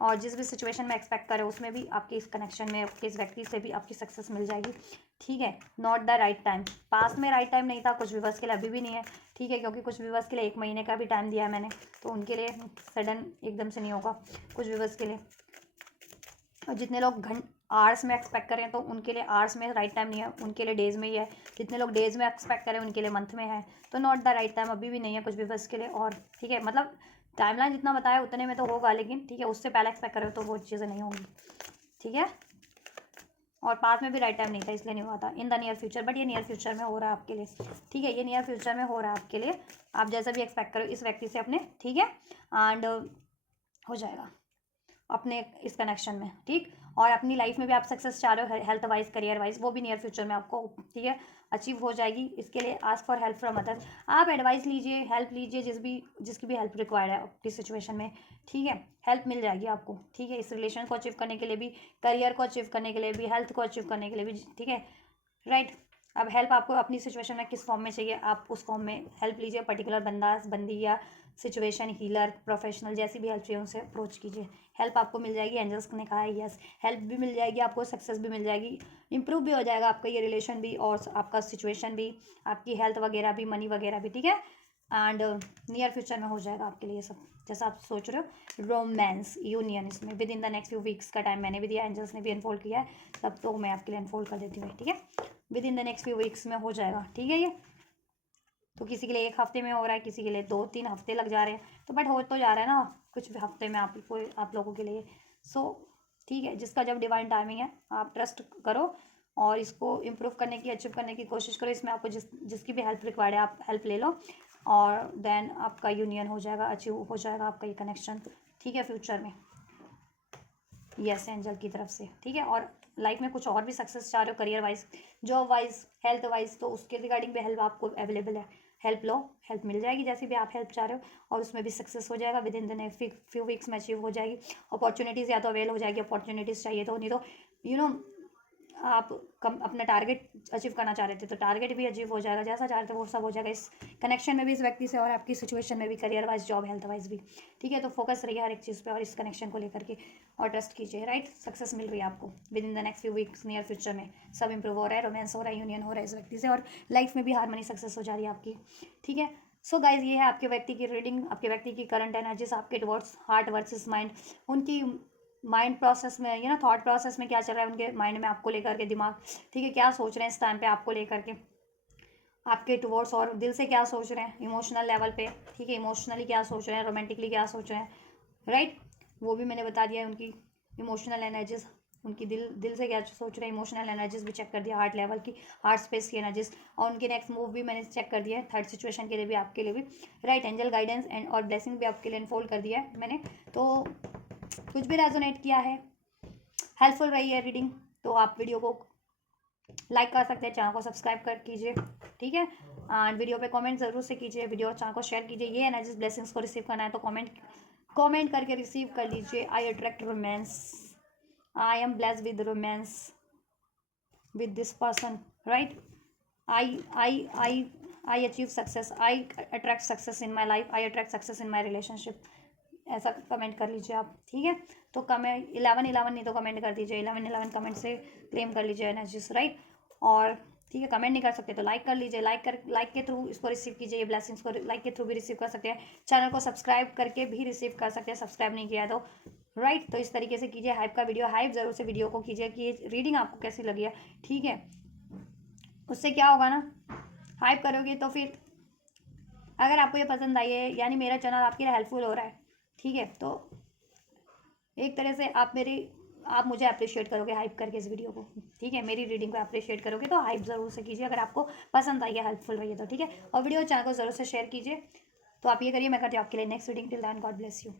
और जिस भी सिचुएशन में एक्सपेक्ट करें उसमें भी आपके इस कनेक्शन में, आपके इस व्यक्ति से भी आपकी सक्सेस मिल जाएगी, ठीक है। नॉट द राइट टाइम, पास में राइट टाइम नहीं था, कुछ व्यूवर्स के लिए अभी भी नहीं है, ठीक है, क्योंकि कुछ व्यूवर्स के लिए 1 महीने का भी टाइम दिया है मैंने, तो उनके लिए सडन एकदम से नहीं होगा कुछ व्यूवर्स के लिए, और जितने लोग आवर्स में एक्सपेक्ट करें तो उनके लिए आवर्स में राइट टाइम नहीं है, उनके लिए डेज में ही है, जितने लोग डेज में एक्सपेक्ट करें उनके लिए मंथ में है, तो नॉट द राइट टाइम अभी भी नहीं है कुछ व्यूवर्स के लिए, और ठीक है, मतलब टाइमलाइन जितना बताया उतने में तो होगा, लेकिन ठीक है उससे पहले एक्सपेक्ट करें तो वो चीज़ें नहीं होंगी, ठीक है, और पास में भी राइट टाइम नहीं था इसलिए नहीं हुआ था, in the near future, but ये नियर फ्यूचर में हो रहा है आपके लिए, ठीक है, ये नियर फ्यूचर में हो रहा है आपके लिए, आप जैसा भी एक्सपेक्ट करो इस व्यक्ति से अपने, ठीक है, एंड हो जाएगा अपने इस कनेक्शन में, ठीक, और अपनी लाइफ में भी आप सक्सेस चाह रहे हो हेल्थ वाइज, करियर वाइज, वो भी नियर फ्यूचर में आपको, ठीक है, अचीव हो जाएगी। इसके लिए ask for help from other, आप एडवाइस लीजिए, हेल्प लीजिए, जिसकी भी हेल्प रिक्वायर्ड है आपकी सिचुएशन में, ठीक है, हेल्प मिल जाएगी आपको, ठीक है, इस रिलेशन को अचीव करने के लिए भी, करियर को अचीव करने के लिए भी, हेल्थ को अचीव करने के लिए भी, ठीक है, राइट। अब हेल्प आपको अपनी सिचुएशन में किस फॉर्म में चाहिए, आप उस फॉर्म में हेल्प लीजिए, पर्टिकुलर बंदी या सिचुएशन हीलर प्रोफेशनल जैसी भी हेल्प चाहिए उनसे अप्रोच कीजिए, हेल्प आपको मिल जाएगी, एंजल्स ने कहा है यस, हेल्प भी मिल जाएगी आपको, सक्सेस भी मिल जाएगी, इंप्रूव भी हो जाएगा आपका ये रिलेशन भी, और आपका सिचुएशन भी, आपकी हेल्थ वगैरह भी, मनी वगैरह भी, ठीक है, एंड नियर फ्यूचर में हो जाएगा आपके लिए सब जैसा आप सोच रहे हो। रोमांस यूनियन, इसमें with in the next few weeks का टाइम मैंने भी दिया, एंजल्स ने भी अनफोल्ड किया है, तब तो मैं आपके लिए अनफोल्ड कर देती हूँ, ठीक है, with in the next few weeks में हो जाएगा, ठीक है, ये तो किसी के लिए 1 हफ्ते में हो रहा है, किसी के लिए 2-3 हफ्ते लग जा रहे हैं, तो बट हो तो जा रहा है ना कुछ भी हफ्ते में आप लोगों के लिए, सो ठीक है, जिसका जब डिवाइन टाइमिंग है आप ट्रस्ट करो और इसको इम्प्रूव करने की, अचीव करने की कोशिश करो, इसमें आपको जिसकी भी हेल्प रिक्वायर्ड है आप हेल्प ले लो, और देन आपका यूनियन हो जाएगा, अचीव हो जाएगा आपका ये कनेक्शन, ठीक है, फ्यूचर में, यस एंजल की तरफ से, ठीक है, और लाइफ में कुछ और भी सक्सेस चाह रहे हो, career wise, job wise, health wise, तो उसके रिगार्डिंग भी हेल्प आपको अवेलेबल है, हेल्प लो, हेल्प मिल जाएगी जैसी भी आप हेल्प चाह रहे हो, और उसमें भी सक्सेस हो जाएगा with in the next few weeks में अचीव हो जाएगी। अपॉर्चुनिटीज़ या तो अवेल हो जाएगी, अपॉर्चुनिटीज़ चाहिए तो, नहीं तो आप अपना टारगेट अचीव करना चाह रहे थे तो टारगेट भी अचीव हो जाएगा, जैसा चाह रहे थे वो सब हो जाएगा इस कनेक्शन में भी, इस व्यक्ति से, और आपकी सिचुएशन में भी, career wise, job, health wise भी। ठीक है, तो फोकस रहिए हर एक चीज़ पे और इस कनेक्शन को लेकर के, और ट्रस्ट कीजिए, राइट। सक्सेस मिल रही है आपको with in the next few weeks, near future में सब इंप्रूव हो रहा है, रोमांस हो रहा है, यूनियन हो रहा है इस व्यक्ति से, और लाइफ में भी हार्मनी सक्सेस हो जा रही है आपकी। ठीक है, सो गाइज ये है आपके व्यक्ति की रीडिंग, आपके व्यक्ति की करंट एनर्जीज, आपके टुवर्ड्स हार्ट वर्सेस माइंड, उनकी माइंड प्रोसेस में, थॉट प्रोसेस में क्या चल रहा है उनके माइंड में आपको लेकर के, दिमाग, ठीक है, क्या सोच रहे हैं इस टाइम पे आपको लेकर के, आपके टुवर्ड्स, और दिल से क्या सोच रहे हैं इमोशनल लेवल पे, ठीक है, इमोशनली क्या सोच रहे हैं, रोमांटिकली क्या सोच रहे हैं, राइट, वो भी मैंने बता दिया है। उनकी इमोशनल एनर्जीज, उनकी दिल से क्या सोच रहे हैं, इमोशनल एनर्जीज भी चेक कर दिया, हार्ट लेवल की, हार्ट स्पेस की एनर्जीज, और उनके नेक्स्ट मूव भी मैंने चेक कर दिया है, थर्ड सिचुएशन के लिए भी, आपके लिए भी, राइट। एंजल गाइडेंस एंड और ब्लेसिंग भी आपके लिए अनफोल्ड कर दिया है मैंने। तो कुछ भी रेजोनेट किया है, हेल्पफुल रही है रीडिंग, तो आप वीडियो को लाइक कर सकते हैं, चैनल को सब्सक्राइब कर कीजिए, ठीक है, एंड वीडियो पे कमेंट जरूर से कीजिए, वीडियो और चैनल को शेयर कीजिए। ये एनर्जीज ब्लेसिंग्स को रिसीव करना है तो कमेंट करके रिसीव कर लीजिए। I attract romance, I am blessed with romance with this person, right. I achieve success, I attract success in my life, I attract success in my relationship, ऐसा comment कर लीजिए आप, ठीक है। तो कमेंट 11 नहीं तो कमेंट कर दीजिए, 11 कमेंट से क्लेम कर लीजिए एनर्जीज, राइट। और ठीक है, कमेंट नहीं कर सकते तो लाइक कर लीजिए, लाइक के थ्रू इसको रिसीव कीजिए, ये ब्लेसिंग्स को लाइक के थ्रू भी रिसीव कर सकते हैं, चैनल को सब्सक्राइब करके भी रिसीव कर सकते हैं, सब्सक्राइब नहीं किया तो, राइट। तो इस तरीके से कीजिए, हाइप का वीडियो, हाइप जरूर से वीडियो को कीजिए कि ये रीडिंग आपको कैसी लगी है, ठीक है। उससे क्या होगा ना, हाइप करोगे तो फिर अगर आपको ये पसंद आई है, यानी मेरा चैनल आपके लिए हेल्पफुल हो रहा है, ठीक है, तो एक तरह से आप मुझे अप्रिशिएट करोगे हाइप करके इस वीडियो को, ठीक है, मेरी रीडिंग को अप्रिशिएट करोगे तो हाइप ज़रूर से कीजिए अगर आपको पसंद आई है, हेल्पफुल रही है तो, ठीक है। और वीडियो चैनल को ज़रूर से शेयर कीजिए। तो आप ये करिए, मैं करती हूँ आपके लिए next reading. Till then God bless you.